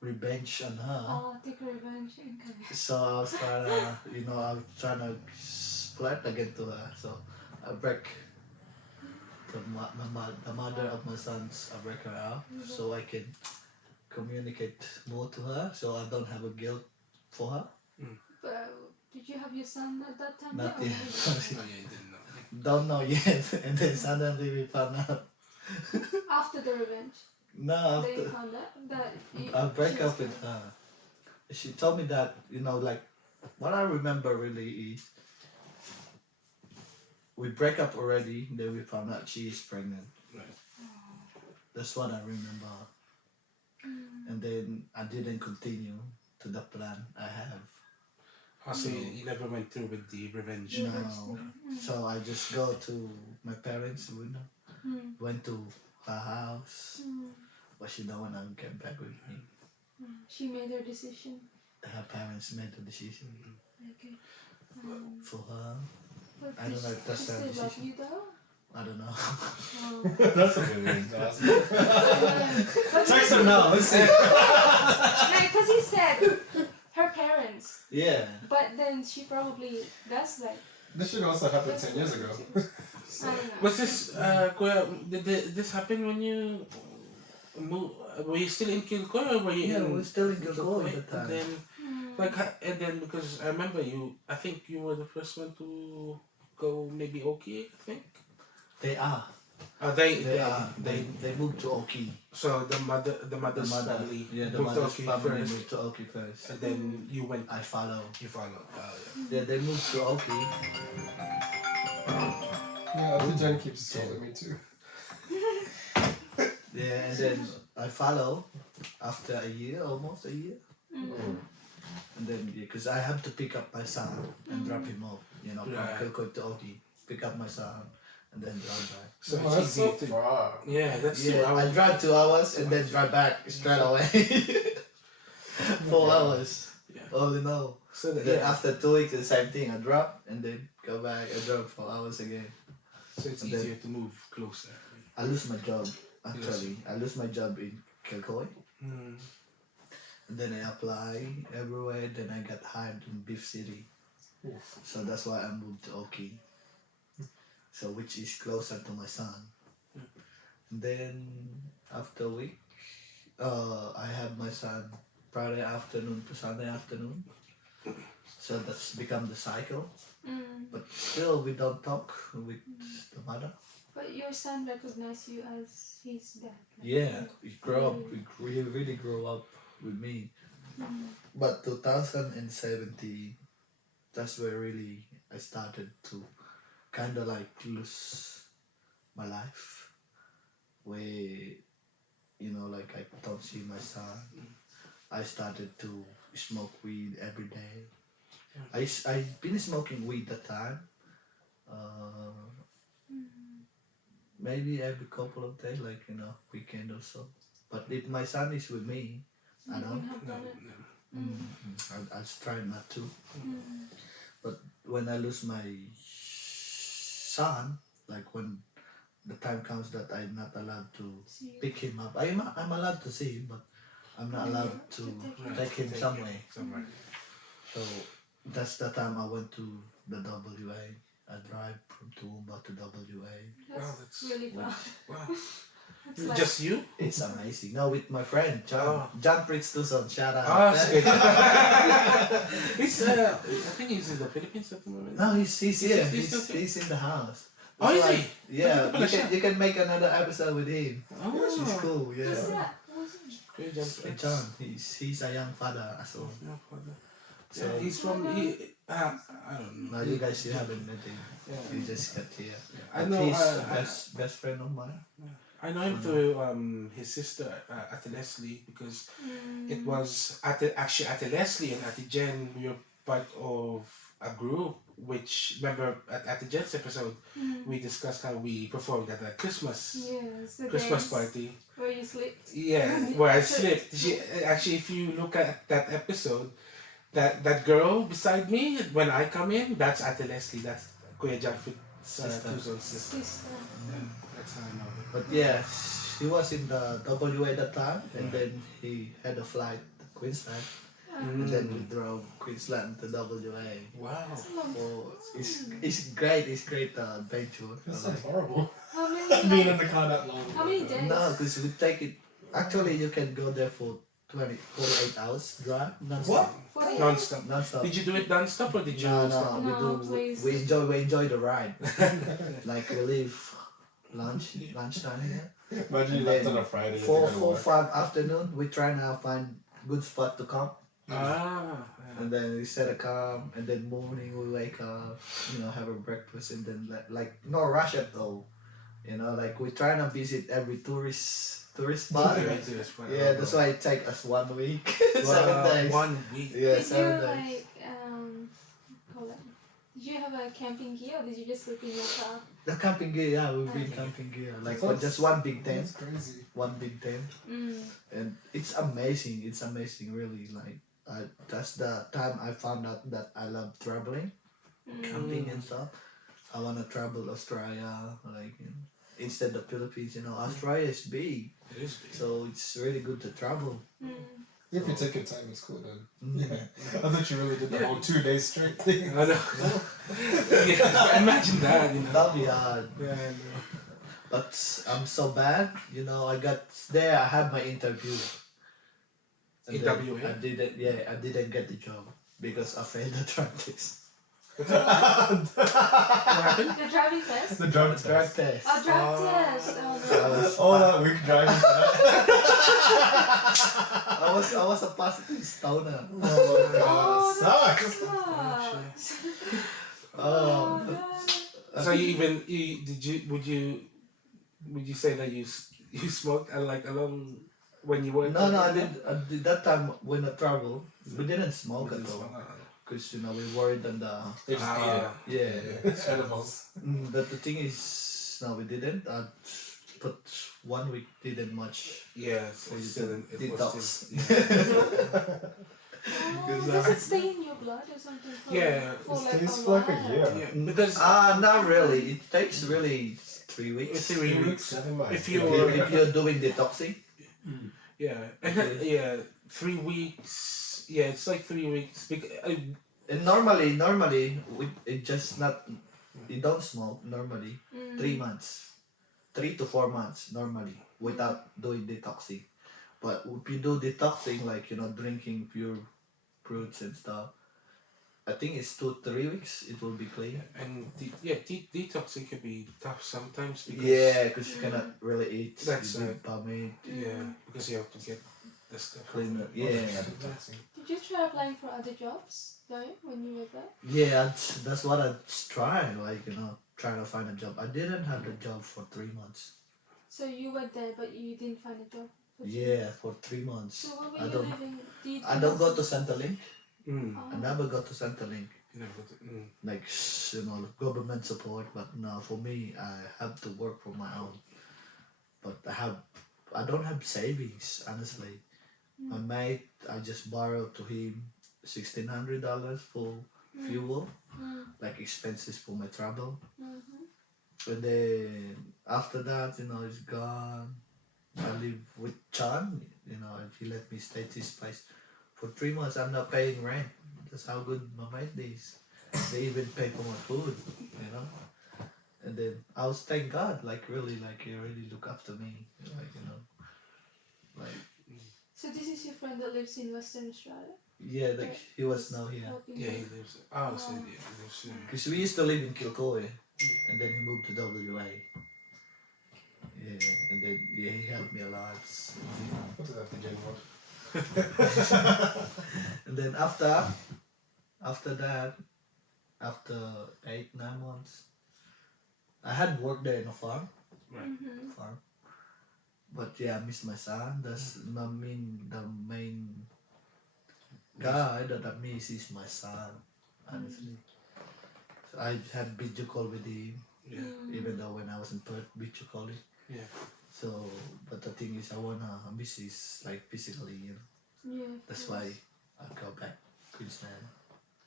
revenge on her. Oh, take revenge. Okay. So I was trying to, I was trying to flirt again to her. So I break the mother of my sons. I break her out so I can communicate more to her. So I don't have a guilt for her. But did you have your son at that time? Not yet, or yet. did you- Oh, yeah, you didn't know. Don't know yet. And then suddenly we found out. After the revenge, No, they after found out that I break she was up with her. She told me that like what I remember really is we break up already. Then we found out she is pregnant. Right. That's what I remember. And then I didn't continue to the plan I have. So you never went through with the revenge. No. So I just go to my parents. Went to her house, but she don't wanna get back with me. She made her decision. Her parents made the decision Okay. for her. But I don't know if that's she her still love decision. you though? I don't know. Oh. That's a good one. That's But Text her now. Let's see. because he said her parents, Yeah. but then she probably does like. This should also happen 10 years ago. I don't know. Was this, Kuya, did this happen when you moved? Were you still in Kilcoy or were you Yeah, in we're still in Kilcoy at the And time. then, and then because I remember I think you were the first one to go maybe Oki, I think. They are. They are. They moved to Oki. So the mother's family Yeah, the moved to mother's Oki family first, moved to Oki first. and then you went. I follow. You followed. Yeah, they moved to Oki. Yeah, Auntie Jen keeps telling me too. Yeah, and then I follow after a year, almost a year. And then, because I have to pick up my son and drop him off, from Right. Kilcoy to Oki. Pick up my son and then drive back. So Oh, it's that's easy so to. far. Yeah, that's Yeah, I drive 2 hours and then drive back straight away. 4 hours. Yeah. All in all. So And then after 2 weeks, the same thing. I drop and then go back and drive 4 hours again. So it's and then- easier to move closer. I lose my job, actually. I lose my job in Kilcoy. Mm. And then I apply everywhere. Then I got hired in Beef City. Oof. So that's why I moved to Oki. So which is closer to my son. And then after a week, I have my son Friday afternoon to Sunday afternoon. So that's become the cycle. But still we don't talk with the mother. But your son recognized you as his dad. Like, Yeah, we grow up. really. We really grow up with me. Mm. But 2017, that's where really I started to kind of like lose my life. Where like I don't see my son. I started to smoke weed every day. I've been smoking weed that time. Uh, maybe every couple of days, like weekend or so. But if my son is with me, I You don't. wouldn't have No, done it. no. I try not to. Mm. But when I lose my son, like when the time comes that I'm not allowed to See you. pick him up, I'm allowed to see him, but I'm not allowed to take take him somewhere. Somewhere. So that's the time I went to the WA. I drive from Toowoomba to WA. That's, Wow, that's really fun. wow. It's like, Just you? It's amazing. No, with my friend John. Oh. John Pritztuson, shout out. Ah, it's I think he's in the Philippines at the moment. No, he's here. He's still here? He's in the house. Oh, That's is why- he? Yeah, Pala siya. you can make another episode with him. Oh, He's cool. Yeah. who's that? Who's it? Kuya John. Hey, John, he's a young father as well. No father. So Yeah, he's from I don't know. now you guys you haven't met him. Yeah. You just got here. I But know. he's best friend of mine. I know him through his sister Ate Leslie because it was actually Ate Leslie and Ate Jen. We were part of a group which remember at Ate Jen's episode we discussed how we performed at a Christmas Yes, the Christmas dance party. where you slept. Yeah, where I slipped. She actually, if you look at that episode, that girl beside me when I come in, that's Ate Leslie. That's Kuya Janfit's Sister. Tuzo's sister. Sister. Yeah, that's how I know her. But yeah, he was in the WA that time, and then he had a flight to Queensland, and then we drove Queensland to WA. Wow. That's a long Oh, it's great. It's great adventure. That sounds horrible. How many, Being in like, the car that long. how many days? No, because we take it. Actually, you can go there for 48 hours drive. What? 40 Non-stop. Non-stop. Did you do it non-stop or did you No, stop? no, No, we please. do. We enjoy the ride. Like we leave lunchtime here. Imagine you And left then on a Friday. and you Four, gotta four, work. 5 afternoon. We try now find good spot to camp, Ah. and then we set a camp, and then morning we wake up, have a breakfast, and then like no rush at all. Like we try to visit every tourist spot. Yeah, that's why it take us 1 week, 7 days. 1 week. Yeah, Did 7 you days. like call it? Did you have a camping gear or did you just sleep in your car? The camping gear, yeah, we bring Okay. camping gear. Like Sounds- just one big tent, That's crazy. one big tent, Mm. and it's amazing. It's amazing, really. Like that's the time I found out that I love traveling, camping and stuff. I wanna travel Australia, like instead of Philippines. Australia is big, It is big. so it's really good to travel. Mm. If you take your time, it's cool then. Mm. Yeah. I thought you really did the whole 2 days straight thing. I know. Yeah, imagine that. That'll be hard, Yeah, I know. but I'm so bad. I got there. I had my interview. And In then WA? I didn't get the job because I failed the drug test. What happened? The driving test? The drug Drug test. test. A drug test. Oh no. All that week driving for that. I was a positive stoner. Oh my god, Oh, that that sucks. sucks. Oh, no. So would you say that you smoked like along when you were no, I did that time when I travel. We didn't smoke Didn't at all smoke. because we worried on the They just ate it. yeah. Edibles. But the thing is, no, we didn't. But 1 week didn't much. Yeah, so We it's still it did was detox. still, yeah. Oh, does it stay in your blood or something? For, Yeah, for it like stays a for like a while? year. Yeah, because Not really. It takes really 3 weeks. 3 weeks. Never mind. If If, you- if you're doing detoxing. Yeah, and yeah, 3 weeks. Yeah, it's like 3 weeks. And normally, it just not. You don't smoke normally. 3 months, 3 to 4 months normally without doing detoxing. But if you do detoxing, like drinking pure fruits and stuff, I think it's 2-3 weeks. It will be clean. And detoxing can be tough sometimes because Yeah, because you cannot really eat. That's you need pomade, because you have to get the stuff clean from it. Yeah, Did you try applying for other jobs, though, when you were there? yeah. That's what I tried. Like trying to find a job. I didn't have the job for 3 months. So you were there, but you didn't find a job. For 3 Yeah, months. for 3 months. So where were I you don't. living? I don't go to Centrelink. Oh. I never go to Centrelink. You know, but, Like government support, but no, for me, I have to work for my own. But I don't have savings, honestly. My mate, I just borrowed to him $1,600 for fuel, like expenses for my travel. And then after that, it's gone. I live with Chan, and he let me stay at his place for 3 months. I'm not paying rent. That's how good my mate is. They even pay for my food. And then I was thank God, like really, like he really look after me, like So this is your friend that lives in Western Australia? yeah, like he was now here. Helping yeah, he you? lives. Oh, so yeah, he lives in. Cause we used to live in Kilcoy, and then he moved to WA. Yeah, and then he helped me a lot. What is that, the general? And then after that, after 8-9 months, I had worked there in a farm. Right. Farm. But yeah, I miss my son. That's the main guy that I miss is my son, honestly. So I had video call with him, Yeah. even though when I was in Perth, video calling. Yeah. So, but the thing is, I miss his like physically. Yeah. of That's course. why I go back Queensland.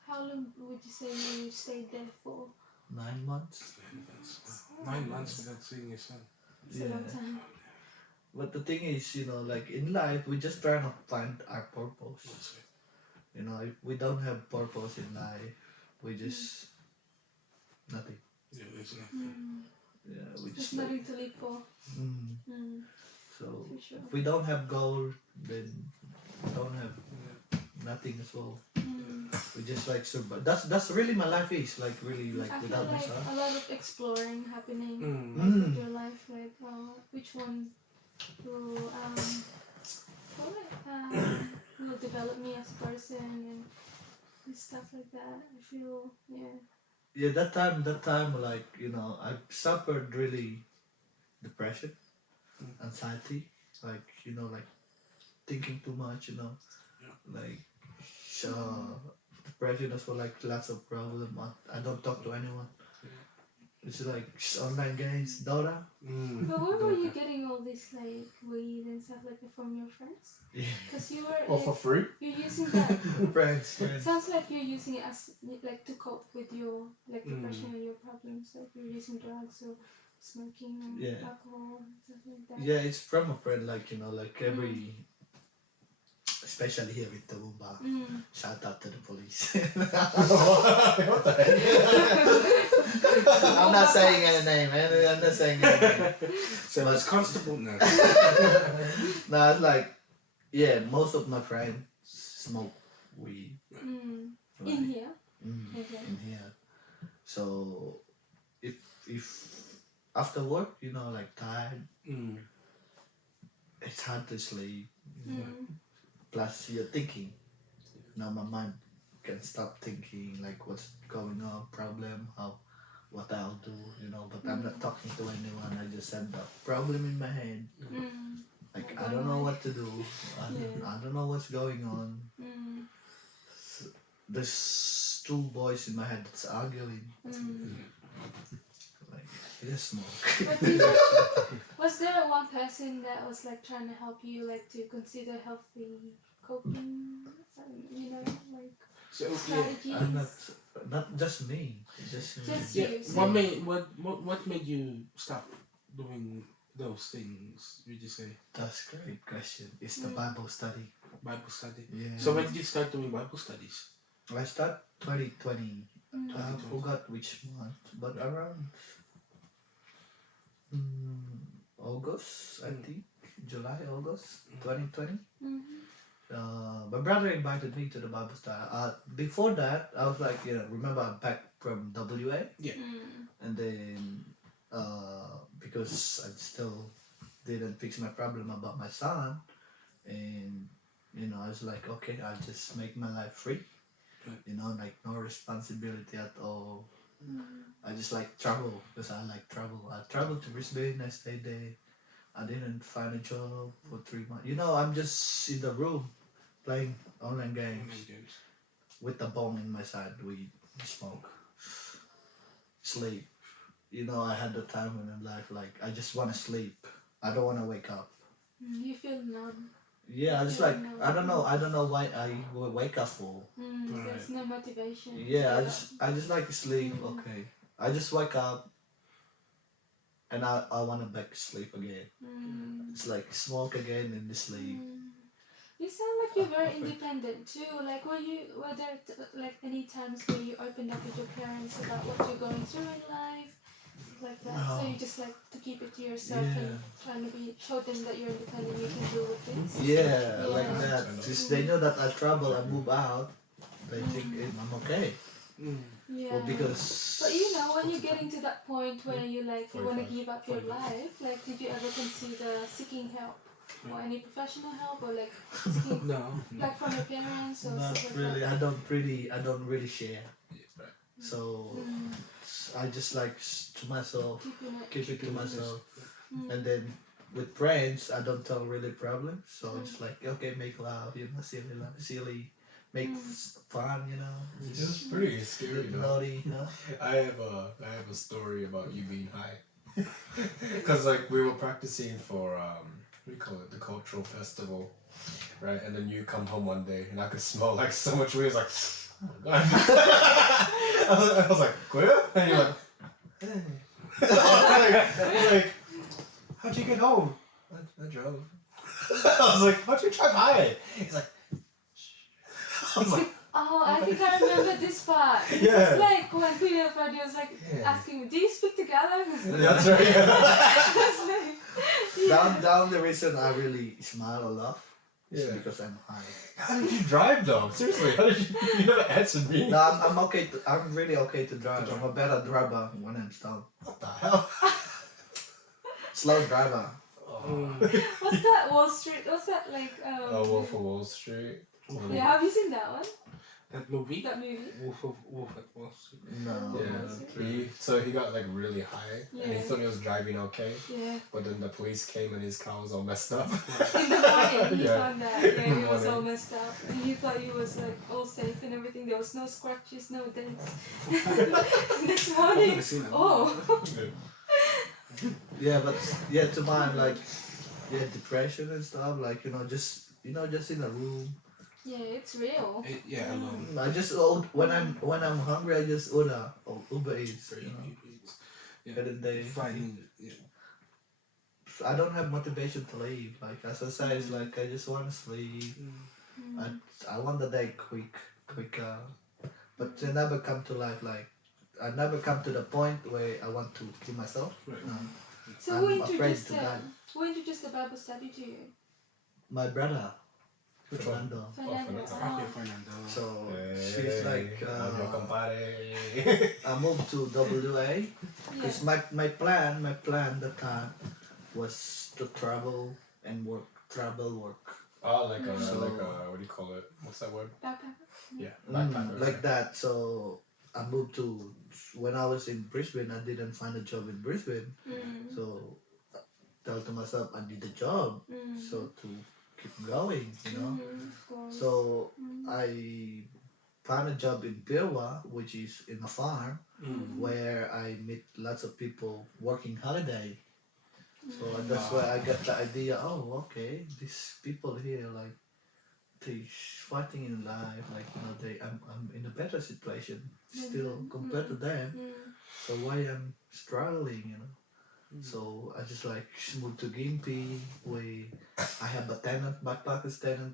How long would you say you stayed there for? 9 months. 9 months without seeing your son. It's a long time. But the thing is, like in life, we just trying to find our purpose. That's right. If we don't have purpose in life, we just nothing. Yeah, there's nothing. Yeah, we There's just like, nothing to live for. so For sure. if we don't have goal, then we don't have nothing as well. We just like survive. That's really my life is like really like I feel without my like son. a lot of exploring happening with your life, like which one will will develop me as a person and stuff like that. I feel Yeah, that time like I suffered really depression, anxiety, like like thinking too much, like depression as well, like lots of problem. I don't talk to anyone. It's like online games, Dota. But where were you getting all this like weed and stuff like that from your friends? Yeah. Because you were Oh, for free? you're using that. friends. Sounds like you're using it as like to cope with your like depression and your problems. Like you're using drugs or smoking and Yeah. alcohol and stuff like that. Yeah, it's from a friend, like like every, especially here in Toowoomba. Shout out to the police. What the heck? I'm not saying any name, man. I'm not saying any name. So it's constable now. No, it's like, yeah, most of my friends smoke weed. In here. Okay. In here. So, if after work, like tired, it's hard to sleep. Plus, you're thinking. Now my mind can stop thinking like what's going on, problem, what I'll do, but I'm not talking to anyone. I just have the problem in my head. Like I don't know what to do. I don't know what's going on. There's two boys in my head that's arguing. Like just smoke. But was there one person that was like trying to help you like to consider healthy coping? Like So strategies. I'm not just me. Just you. So what made you stop doing those things? Would you say That's a great question. It's the Bible study. Bible study? Yeah. So when did you start doing Bible studies? I start 2020. I forgot which month, but around August, I think, July, August 2020. my brother invited me to the Bible study. Before that, I was like, remember I'm back from WA, and then because I still didn't fix my problem about my son, and I was like, okay, I'll just make my life free, like no responsibility at all. I just like travel because I like travel. I traveled to Brisbane. I stayed there. I didn't find a job for 3 months. I'm just in the room playing online games with the bomb in my side. We smoke, sleep. I had the time in my life like I just want to sleep. I don't want to wake up. You feel numb. Yeah, I just Yeah, like no. I don't know why I will wake up for. There's no motivation. to Yeah, get I just like to sleep. Mm. Okay, I just wake up and I want to back to sleep again. It's like smoke again and sleep. You sound like you're very independent too. Like, were there like any times where you opened up with your parents about what you're going through in life, like that? So No. you just like to keep it to yourself Yeah. and trying to show them that you're independent. You can deal with things. Yeah, like Yeah. that. Just they know that I travel, I move out. They think I'm okay. Yeah. Well, because But when you're getting to that point where you want to 45. give up your life, like, did you ever consider seeking help or any professional help or like seeking No. like from your parents or not stuff like really. that? I don't really share. So I just like to myself, keep it to myself. And then with friends, I don't tell really problems. So it's like okay, make love, silly, make fun, It was pretty scary get though. naughty, I have a story about you being high. Cause like we were practicing for what do you call it, the cultural festival, right? And then you come home one day and I could smell like so much weed. I was like, oh my god. I was like, quit? And you're like, hey. I was like, how'd you get home? I drove. I was like, how'd you drive high? He's like, I was like, Oh, I think I remember this part. Yeah. It's like when Ferdi was like Yeah. asking me, do you speak Tagalog? that's right. It's like, yeah. Down the reason I really smile or laugh is Yeah. because I'm high. How did you drive though? Seriously, how did you never answered me? No, I'm okay. I'm really okay to drive. I'm a better driver when I'm stoned. What the hell? Slow driver. What's that Wall Street? What's that like? Wolf of Wall Street. Yeah, have you seen that one? That movie? That movie? Wolf at Wall Street. No. Yeah. So he got like really high and he Yeah. thought he was driving okay, Yeah. but then the police came and his car was all messed up. In the morning, he Yeah. found that. Yeah, In he the was all morning. messed up. And he thought he was like all safe and everything. There was no scratches, no dents. This morning, never seen it. oh. Yeah, but yeah, to mine like depression and stuff. Like just just in a room. Yeah, it's real. Yeah, alone. I just when I'm hungry, I just order Uber Eats. Yeah. And then they Finding it. I don't have motivation to leave. Like as I say, it's like I just want to sleep. I want the day quicker. But I never come to life like I never come to the point where I want to kill myself. Right. So I'm who afraid introduced to that? die. Who introduced the Bible study to you? My brother, Which one? Fernando. Fernando. Fernando. Okay, Fernando. So she's like I'm your compadre. I moved to WA because my plan that time was to travel and work. Oh, like So- what do you call it? What's that word? Backpacker. Yeah, backpacker. Like that. So I moved to when I was in Brisbane. I didn't find a job in Brisbane, so I tell to myself I need a job. So to keep going, Of course. So I found a job in Birwa, which is in a farm, where I meet lots of people working holiday. So that's where I got the idea. Oh, okay, these people here like they fighting in life. Like I'm in a better situation still compared to them. So why I'm struggling, So I just like moved to Gympie. I have a tenant, backpackers tenant.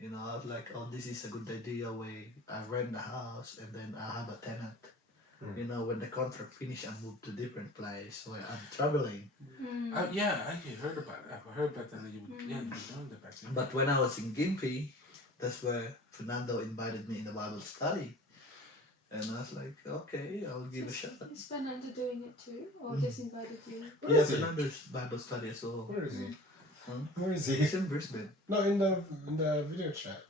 I was like, oh, this is a good idea. Where I rent the house and then I have a tenant. You know, when the contract finished, I moved to different place where I'm traveling. Yeah, I heard about it. I've heard about that. You would, yeah, you were doing that back then. But when I was in Gimpy, that's where Fernando invited me in a Bible study. And I was like, okay, I'll give a shot. Is Fernando doing it too, or just invited you? Where Yeah, is he? Fernando's Bible study as well. Where is he? Huh? Where is he? He's in Brisbane. No, in the video chat.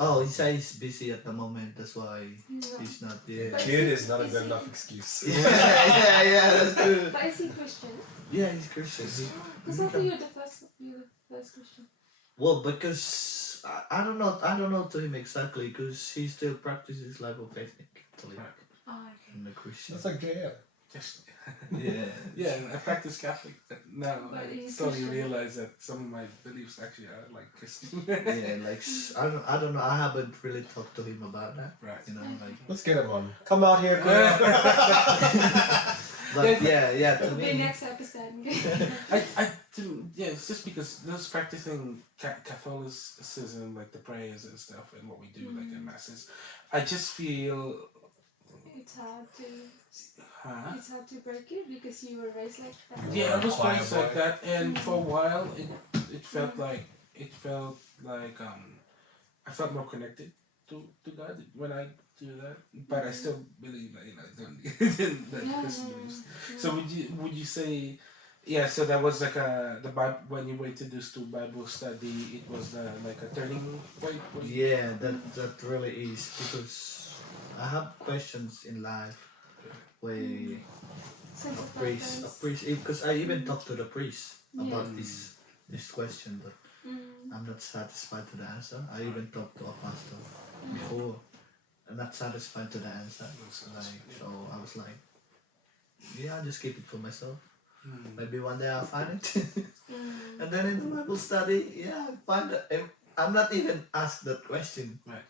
Oh, he says he's busy at the moment. That's why Yeah. he's not there. But Kid is not a is good he- enough excuse. yeah, that's true. But is he Christian? Yeah, he's Christian. Because I thought you were the first Christian. Well, because I don't know to him exactly, because he still practices life of faith in Catholic Oh, okay. and the Christian. That's like JL. Just Yeah. yeah, I practice Catholic. Now But I he's slowly Christian. realize that some of my beliefs actually are like Christian. Yeah, like I don't know. I haven't really talked to him about that. Right. You know, like. Let's get him on. Come out here, girl. But yeah, to It'll be me. next episode. It's just because those practicing Catholicism, like the prayers and stuff, and what we do, like in masses, I just feel, It's hard to huh? it's hard to break it because you were raised like that. Yeah, I was Choir raised like boy. that, and for a while, it felt like I felt more connected to God when I do that, but I still believe that that Christian beliefs. So would you say, yeah? So that was like the Bible when you were introduced to Bible study. It was like a turning point. Yeah, that really is, because I have questions in life where Sense of a purpose. priest, because I even talked to the priest about Yeah. this question, but I'm not satisfied to the answer. I even talked to a pastor before. I'm not satisfied to the answer. Like, so I was like, yeah, I'll just keep it for myself. Maybe one day I'll find it. And then in the Bible study, yeah, I find that I'm not even asked that question. Right.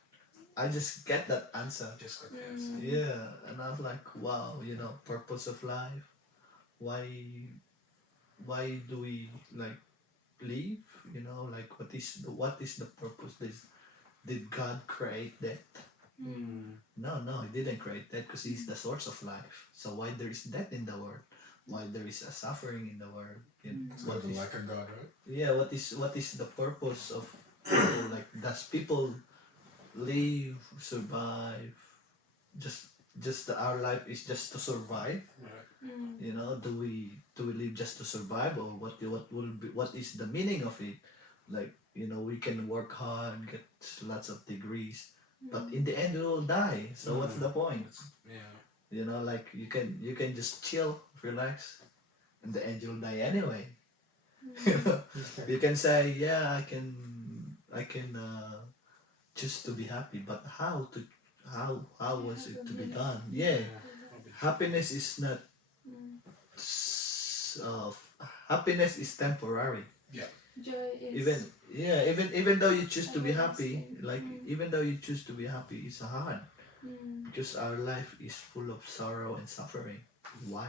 I just get that answer. Just like that. Yeah, and I was like, wow, you know, purpose of life. Why do we like live? You know, like what is the purpose? Did God create that? No, He didn't create that, because He's the source of life. So why there is death in the world? Why there is a suffering in the world? You know, It's what looking is like a god, right? yeah? What is the purpose of people? Like, does people live, survive? Our life is just to survive. You know, do we live just to survive, or what is the meaning of it? Like, you know, we can work hard, get lots of degrees, but in the end we will die. So what's the point? Yeah. You know, like you can just chill, relax, and the end you'll die anyway. You can say, yeah, I can choose to be happy, but how was it to be done? Yeah, happiness is not. Happiness is temporary. Joy is Even though you choose to be happy, like even though you choose to be happy, it's hard, because our life is full of sorrow and suffering. Why?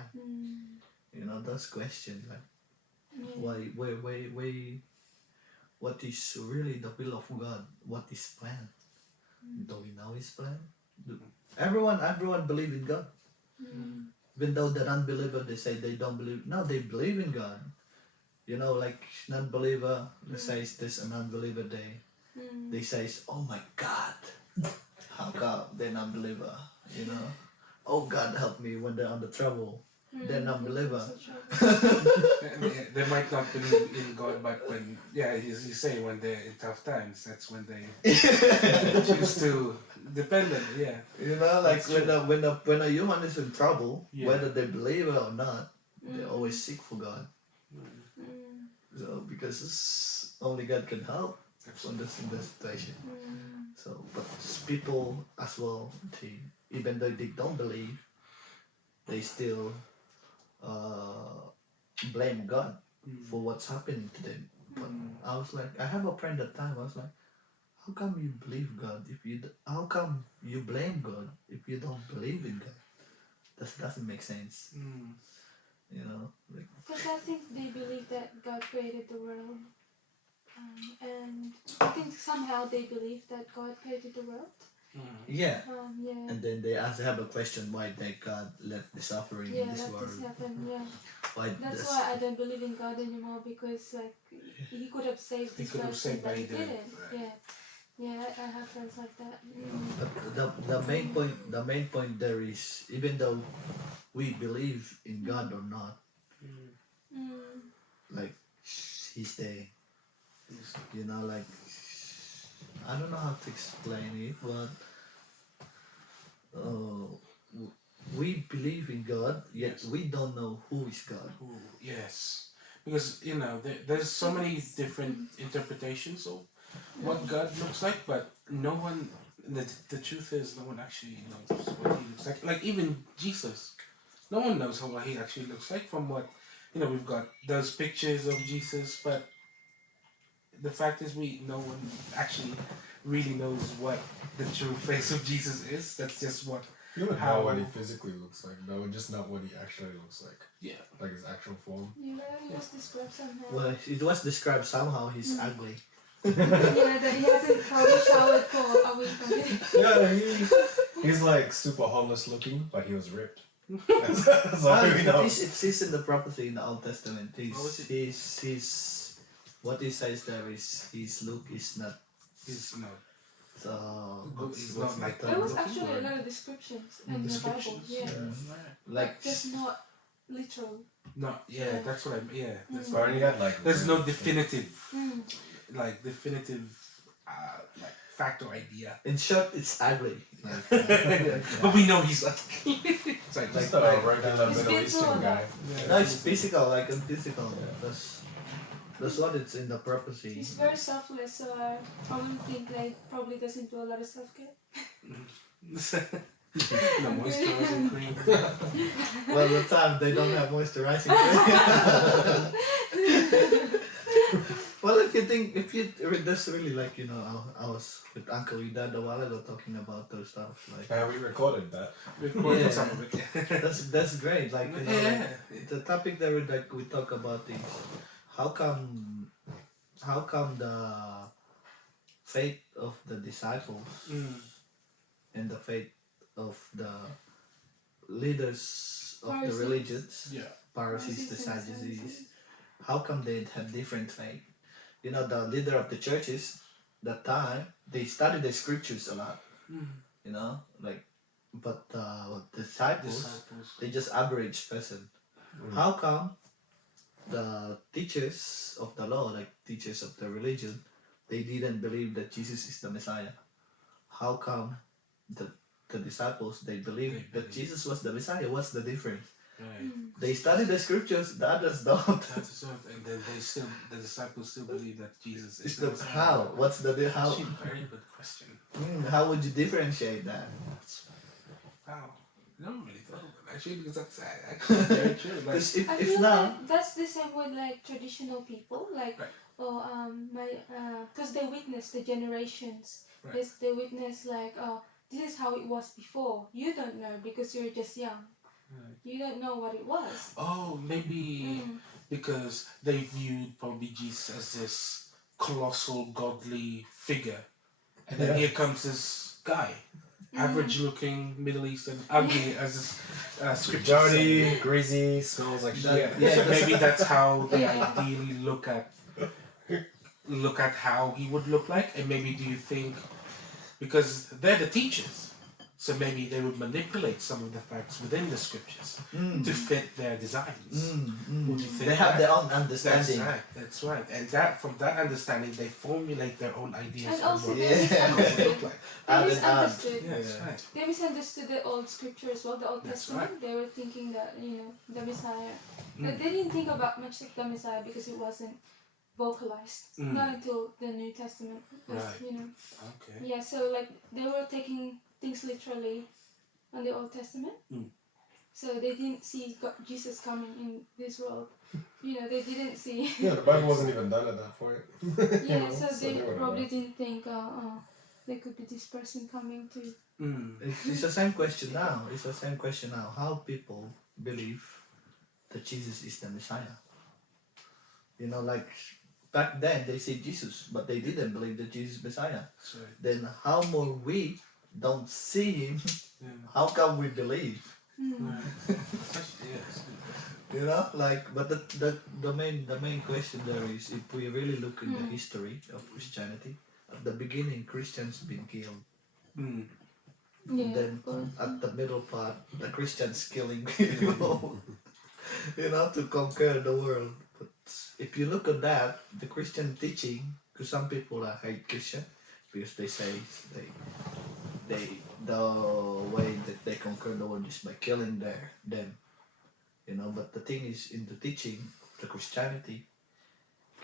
You know, those questions, like why what is really the will of God? What is plan? Do we know His plan? Everyone believe in God. Even though the non-believer, they say they don't believe. No, they believe in God. You know, like non-believer, let's say there's a non-believer they say, oh my God, how come they're non-believer? You know, oh God, help me when they're on the trouble. They're non-believer. They might not believe in God, but when, as you say, when they're in tough times, that's when they choose to depend on it. Yeah. You know, like That's when a human is in trouble, Yeah. whether they believe it or not, they always seek for God. So because only God can help in this situation. So, but people as well, even though they don't believe, they still blame God for what's happening to them. But I was like, I have a friend at the time. I was like, how come you believe God if you? How come you blame God if you don't believe in God? That doesn't make sense. You know, like, because I think they believe that God created the world, and I think somehow they believe that God created the world, Yeah. Yeah. And then they have a question why they God let the suffering Yeah, in this let this world. happen. Yeah. Why That's this? why I don't believe in God anymore, because like he could have saved He this could have person, saved, but but he he didn't. didn't. Right. Yeah. Yeah, I have friends like that. But the main point there is, even though we believe in God or not, like He's there. You know, like I don't know how to explain it, but we believe in God, yet Yes. we don't know who is God. Ooh, yes, because there's so many different interpretations of what God looks like, but no one. The truth is, no one actually knows what he looks like. Like even Jesus, no one knows how he actually looks like. From what we've got those pictures of Jesus, but the fact is, no one actually really knows what the true face of Jesus is. That's just what. You would How- know what he physically looks like, but would just not what he actually looks like. Yeah. Like his actual form. Yeah, he was described somehow. Well, it was described somehow he's ugly. Yeah, that he hasn't probably showered for a week already. Yeah, he's like super homeless looking, but he was ripped. That's all we know. It says in the prophecy in the Old Testament. What was it? His what it says there is his look is not He's so. It's not like the There was term? actually a lot of descriptions in the Bible. descriptions. Yeah. Like But just not literal. No, yeah, that's what I. Yeah, that's Or what he had like. There's no definitive, Mm. like fact or idea. in short, it's ugly. Like, But we know he's ugly. It's like, Just like, a regular He's Middle been Eastern through guy. no, it's physical, like in physical. That's what it's in the prophecy. He's very selfless, so I probably think like probably doesn't do a lot of self care. no moisturizing cream. Well, the time they don't have moisturizing cream. Well, that's really like I was with Uncle Dad a while ago talking about those stuff. Like We recorded that. Recording Yeah. some of it. that's great. Like Yeah. the topic that we talk about is how come the faith of the disciples and the faith of the leaders of the Pharisees. religions, Yeah. Pharisees, the Pharisees and Sadducees, Sadducees. how come they have different faith? The leader of the churches that time they studied the scriptures a lot. But the disciples they just average person. How come the teachers of the law, like teachers of the religion, they didn't believe that Jesus is the Messiah? How come the disciples they believed that Jesus was the Messiah? What's the difference? Right. They study the scriptures, the others don't. That's right. And then the disciples still believe that Jesus is It's the the Messiah. how? What's the how? Actually, very good question. How would you differentiate that? Wow. I don't really thought of it actually, because that's actually very true. Like, Because I if feel now, like that's the same with like traditional people, like Right. because they witness the generations. Right. They witness like this is how it was before. You don't know because you're just young. Right. You don't know what it was. oh, maybe because they viewed probably Jesus as this colossal godly figure, and then here comes this guy, average looking Middle Eastern, ugly as this scripture Dirty, said. greasy, smells like shit. Yeah, so maybe that's how they Yeah. ideally look at how he would look like, and maybe do you think because they're the teachers, so maybe they would manipulate some of the facts within the scriptures to fit their designs. Would you think they have that? their own understanding. That's right, and from that understanding they formulate their own ideas And on also what they Yeah. how it misunderstood. look like. They Add and misunderstood. Yeah, that's right. They misunderstood the old scripture as well, the Old That's Testament. They were thinking that the Messiah. They didn't think about much of the Messiah because it wasn't vocalized. Not until the New Testament. Was, Right. Okay. Yeah, so like they were taking things literally on the Old Testament. So they didn't see Jesus coming in this world. They didn't see. Yeah, the Bible wasn't even done at that point. Yeah, so they they wouldn't probably know. didn't think, there could be this person coming to. It's the same question now. It's the same question now. How people believe that Jesus is the Messiah? Like back then they said Jesus, but they didn't believe that Jesus is Messiah. That's right. Then how more we don't see him, Yeah. how can we believe? Mm. Yes. You know, like, but the main question there is, if we really look in the history of Christianity, at the beginning Christians been killed. Mm. Yeah, Then of course. at the middle part, the Christians killing people, you know, to conquer the world. But if you look at that, the Christian teaching, because some people hate Christian because they say they the way that they conquer the world is by killing them, you know. But the thing is, in the teaching of the Christianity,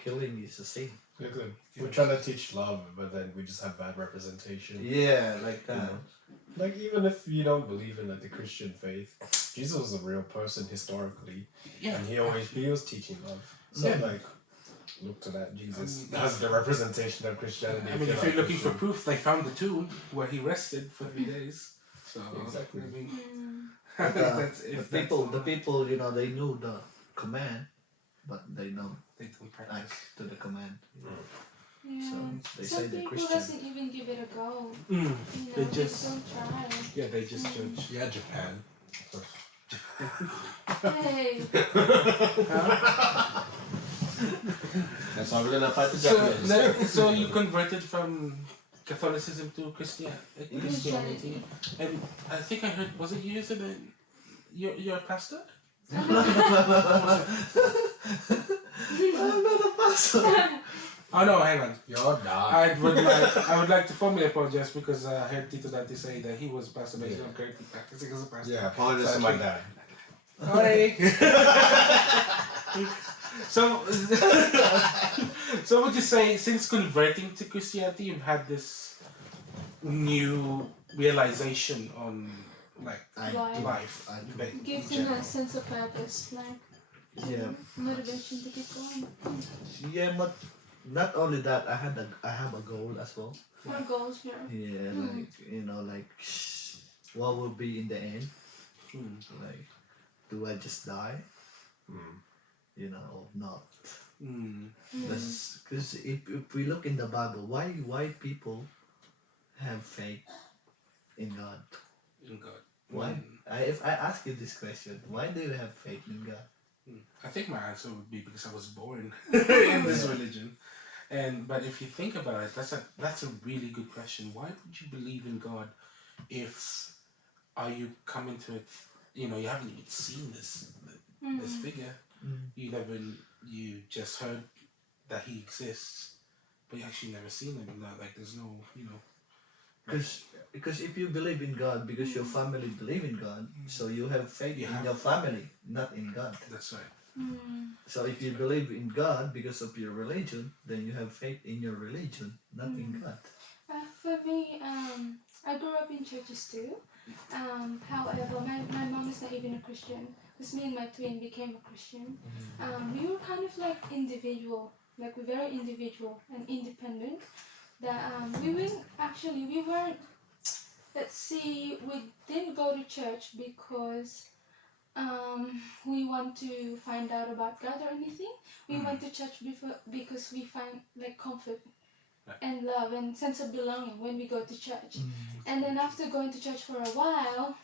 killing is a sin. Exactly. We're trying to teach love, but then we just have bad representation. Yeah, like that. know. Like, even if you don't believe in like the Christian faith, Jesus was a real person historically, Yeah. and he was teaching love. So Yeah. like, look to that Jesus as the representation of Christianity. I mean, if you're looking for proof, they found the tomb where he rested for 3 days. So Exactly. I mean, Mm. The people, you know, they knew the command, but they don't they don't act practice. to the command. Yeah. So they say Some they're people Christian. doesn't even give it a go. Mm. You know, They they just- don't try. Yeah, they just judge. Yeah, Japan. Hey. That's why we're gonna fight the So you converted from Catholicism to Christianity, and I think I heard, was it you said that you're a pastor? I'm not a pastor. Oh no, hang on. You're done. I would like to formally apologize because I heard Tito Dante say that he was a pastor, but he's not currently practicing as a pastor. Yeah, apologize to my dad. Hi. So, so would you say since converting to Christianity, you've had this new realization on like life? I do. Like, Gives in him general? a sense of purpose, like Yeah. motivation to keep going. Yeah, but not only that, I have a goal as well. What goals here? Yeah, like, you know, like, what will be in the end? Hmm. Like, do I just die? You know, or not? Mm. Because if we look in the Bible, why people have faith in God? In God. Why? Mm. If I ask you this question, why do you have faith in God? I think my answer would be because I was born in this religion. But if you think about it, that's a really good question. Why would you believe in God if you coming to it? You know, you haven't even seen this figure. You just heard that he exists, but you actually never seen him. Like there's no, you know. Because if you believe in God, because your family believe in God, so you have faith You in have your family, not in God. That's right. So if you believe in God because of your religion, then you have faith in your religion, not in God. For me, I grew up in churches too. However, my mom is not even a Christian. Because me and my twin became a Christian. We were kind of like individual, like we're very individual and independent. That we weren't. Let's see, we didn't go to church because we want to find out about God or anything. We went to church because we find like comfort and love and sense of belonging when we go to church. And then after going to church for a while,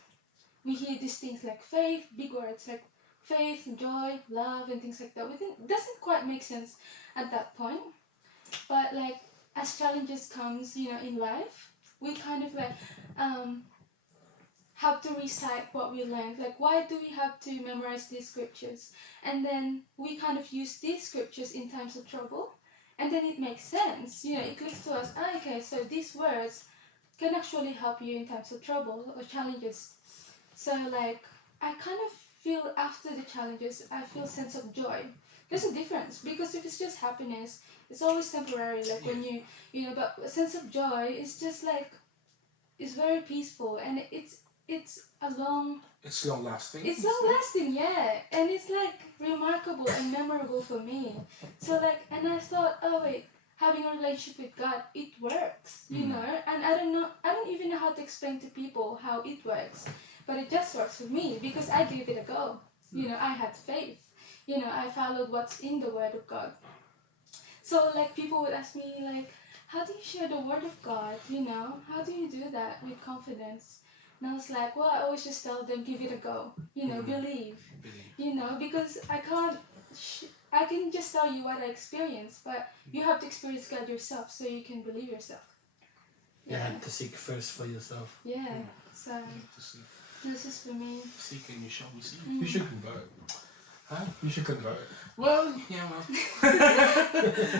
we hear these things like faith, big words like faith, joy, love, and things like that. We think it doesn't quite make sense at that point. But like as challenges comes, you know, in life, we kind of like have to recite what we learned. Like, why do we have to memorize these scriptures? And then we kind of use these scriptures in times of trouble. And then it makes sense. You know, it clicks to us, okay, so these words can actually help you in times of trouble or challenges. So, like, I kind of feel after the challenges, I feel sense of joy. There's a difference because if it's just happiness, it's always temporary. Like when you know, but a sense of joy is just like, it's very peaceful and it's long lasting. It's long lasting, yeah, and it's like remarkable and memorable for me. So like, and I thought, oh wait, having a relationship with God, it works, you know. And I don't even know how to explain to people how it works, but it just works for me because I gave it a go. You know, I had faith. You know, I followed what's in the Word of God. So like people would ask me like, how do you share the word of God? You know, how do you do that with confidence? And I was like, well, I always just tell them, give it a go. You know, believe. You know, because I can't. I can just tell you what I experienced, but you have to experience God yourself so you can believe yourself. You have to seek first for yourself. Yeah. So To see. this is for me. Seek and you shall receive. You should convert. Huh? You should convert. Well, yeah, well.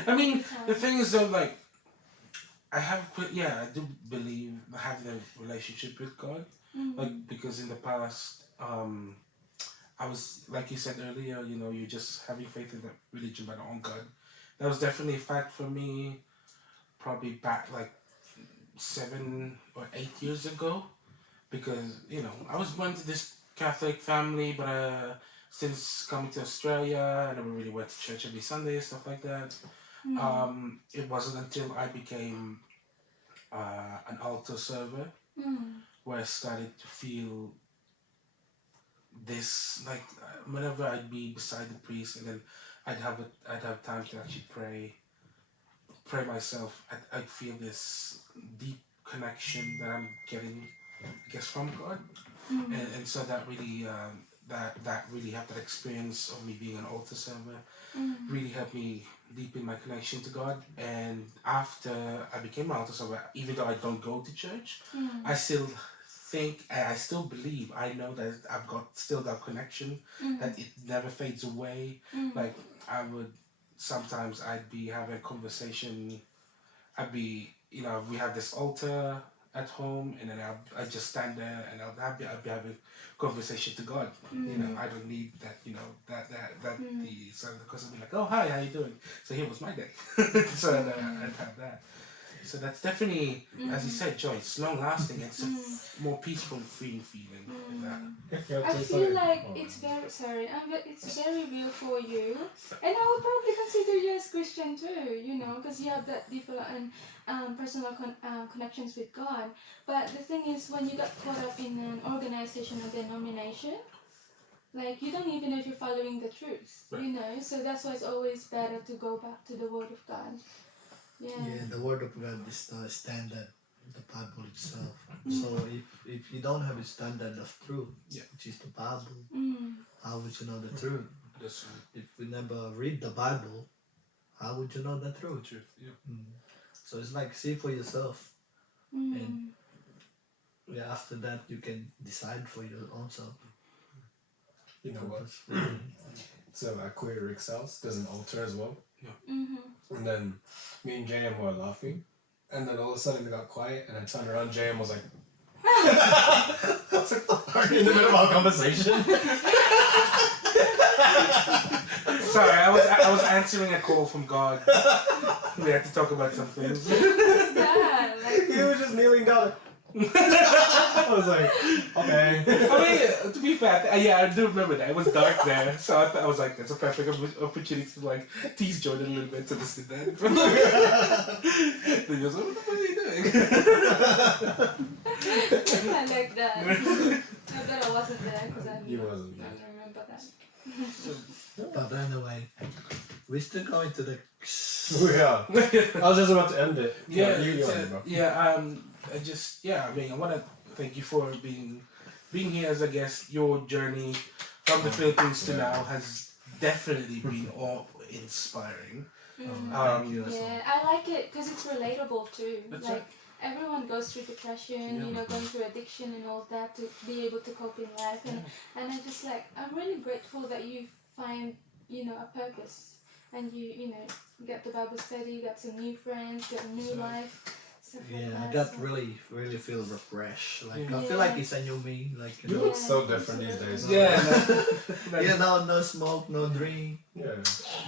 I mean, the thing is though, like, I do believe having a relationship with God. Like, because in the past, I was, like you said earlier, you know, you're just having faith in the religion but not on God. That was definitely a fact for me, probably back like 7 or 8 years ago. Because, you know, I was born to this Catholic family, but since coming to Australia, I never really went to church every Sunday, stuff like that. It wasn't until I became an altar server where I started to feel this, like, whenever I'd be beside the priest and then I'd have time to actually pray myself. I'd feel this deep connection that I'm getting, I guess, from God, and so that really that really helped. That experience of me being an altar server really helped me deepen my connection to God. And after I became an altar server, even though I don't go to church, I still think, I still believe, I know that I've got still that connection, that it never fades away. Like, sometimes I'd be having a conversation, you know, we have this altar at home, and then I just stand there and I'll be having a conversation to God. You know, I don't need that, you know, that so the person will be like, oh, hi, how you doing? So here was my day. So I'd have that. So that's definitely, as you said, Joy, it's long lasting. It's a more peaceful, freeing feeling. I feel like it's very it's very real for you, and I would probably consider you as Christian too. You know, because you have that deeper and personal connections with God. But the thing is, when you got caught up in an organization or denomination, like, you don't even know if you're following the truth. Right. You know, so that's why it's always better to go back to the Word of God. Yeah, the word of God is the standard, the Bible itself. So if you don't have a standard of truth, which is the Bible, how would you know the truth? That's right. If we never read the Bible, how would you know the truth? So it's like, see for yourself, and after that you can decide for your own self. You know what? So at Queer Rick's house, there's an altar as well. And then me and JM were laughing, and then all of a sudden it got quiet, and I turned around, JM was like, I was like, are you in the middle of our conversation? Sorry, I was answering a call from God. We had to talk about some things. What's that? Like, He was just kneeling down. I was like, okay. I mean, to be fair, I do remember that. It was dark there, so I was like, that's a perfect opportunity to, like, tease Jordan a little bit, so this did that. Then he was like, what the fuck are you doing? I like that. I thought I wasn't there because I You wasn't there. don't remember that. But anyway, we're still going to the. Yeah. I was just about to end it. Yeah, you end it, bro. I mean, I want to thank you for being here as a guest. Your journey from the Philippines to now has definitely been awe-inspiring. Thank you. Yeah, I like it because it's relatable too. That's Like, right. everyone goes through depression, you know, going through addiction and all that to be able to cope in life. And I just, like, I'm really grateful that you find, you know, a purpose. And you know, get the Bible study, you got some new friends, got a new life. Stuff like Yeah, that, I got so- really feel refreshed. Like, Yeah. I feel like it's a new me. Like, You look so different these days. Yeah, you know, no smoke, no drink. Yeah.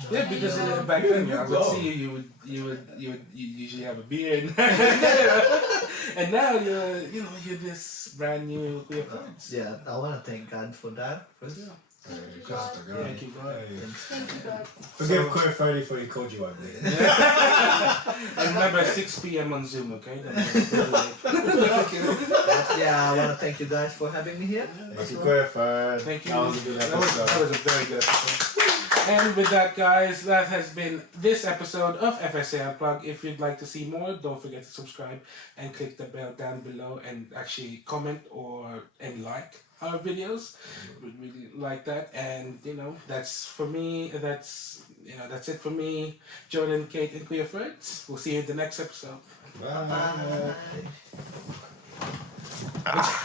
yeah, because back then I would Glow. see you usually have a beard, and now you're this brand new queer friends. Yeah, I want to thank God for that. First. Thank you, God. Thank you, God. Thank you, God. Forgive Queer Ferdi for he called you ugly. And remember, 6 p.m. on Zoom, okay? Yeah, I want to thank you guys for having me here. Thank you, Queer Ferdi. Thank you. That was a good That was episode. a very good episode. And with that, guys, that has been this episode of FSA Unplugged. If you'd like to see more, don't forget to subscribe and click the bell down below and actually comment and like our videos. We'd really like that. And that's for me. That's it for me, Jordan, Kate, and Queer Friends. We'll see you in the next episode. Bye. Bye.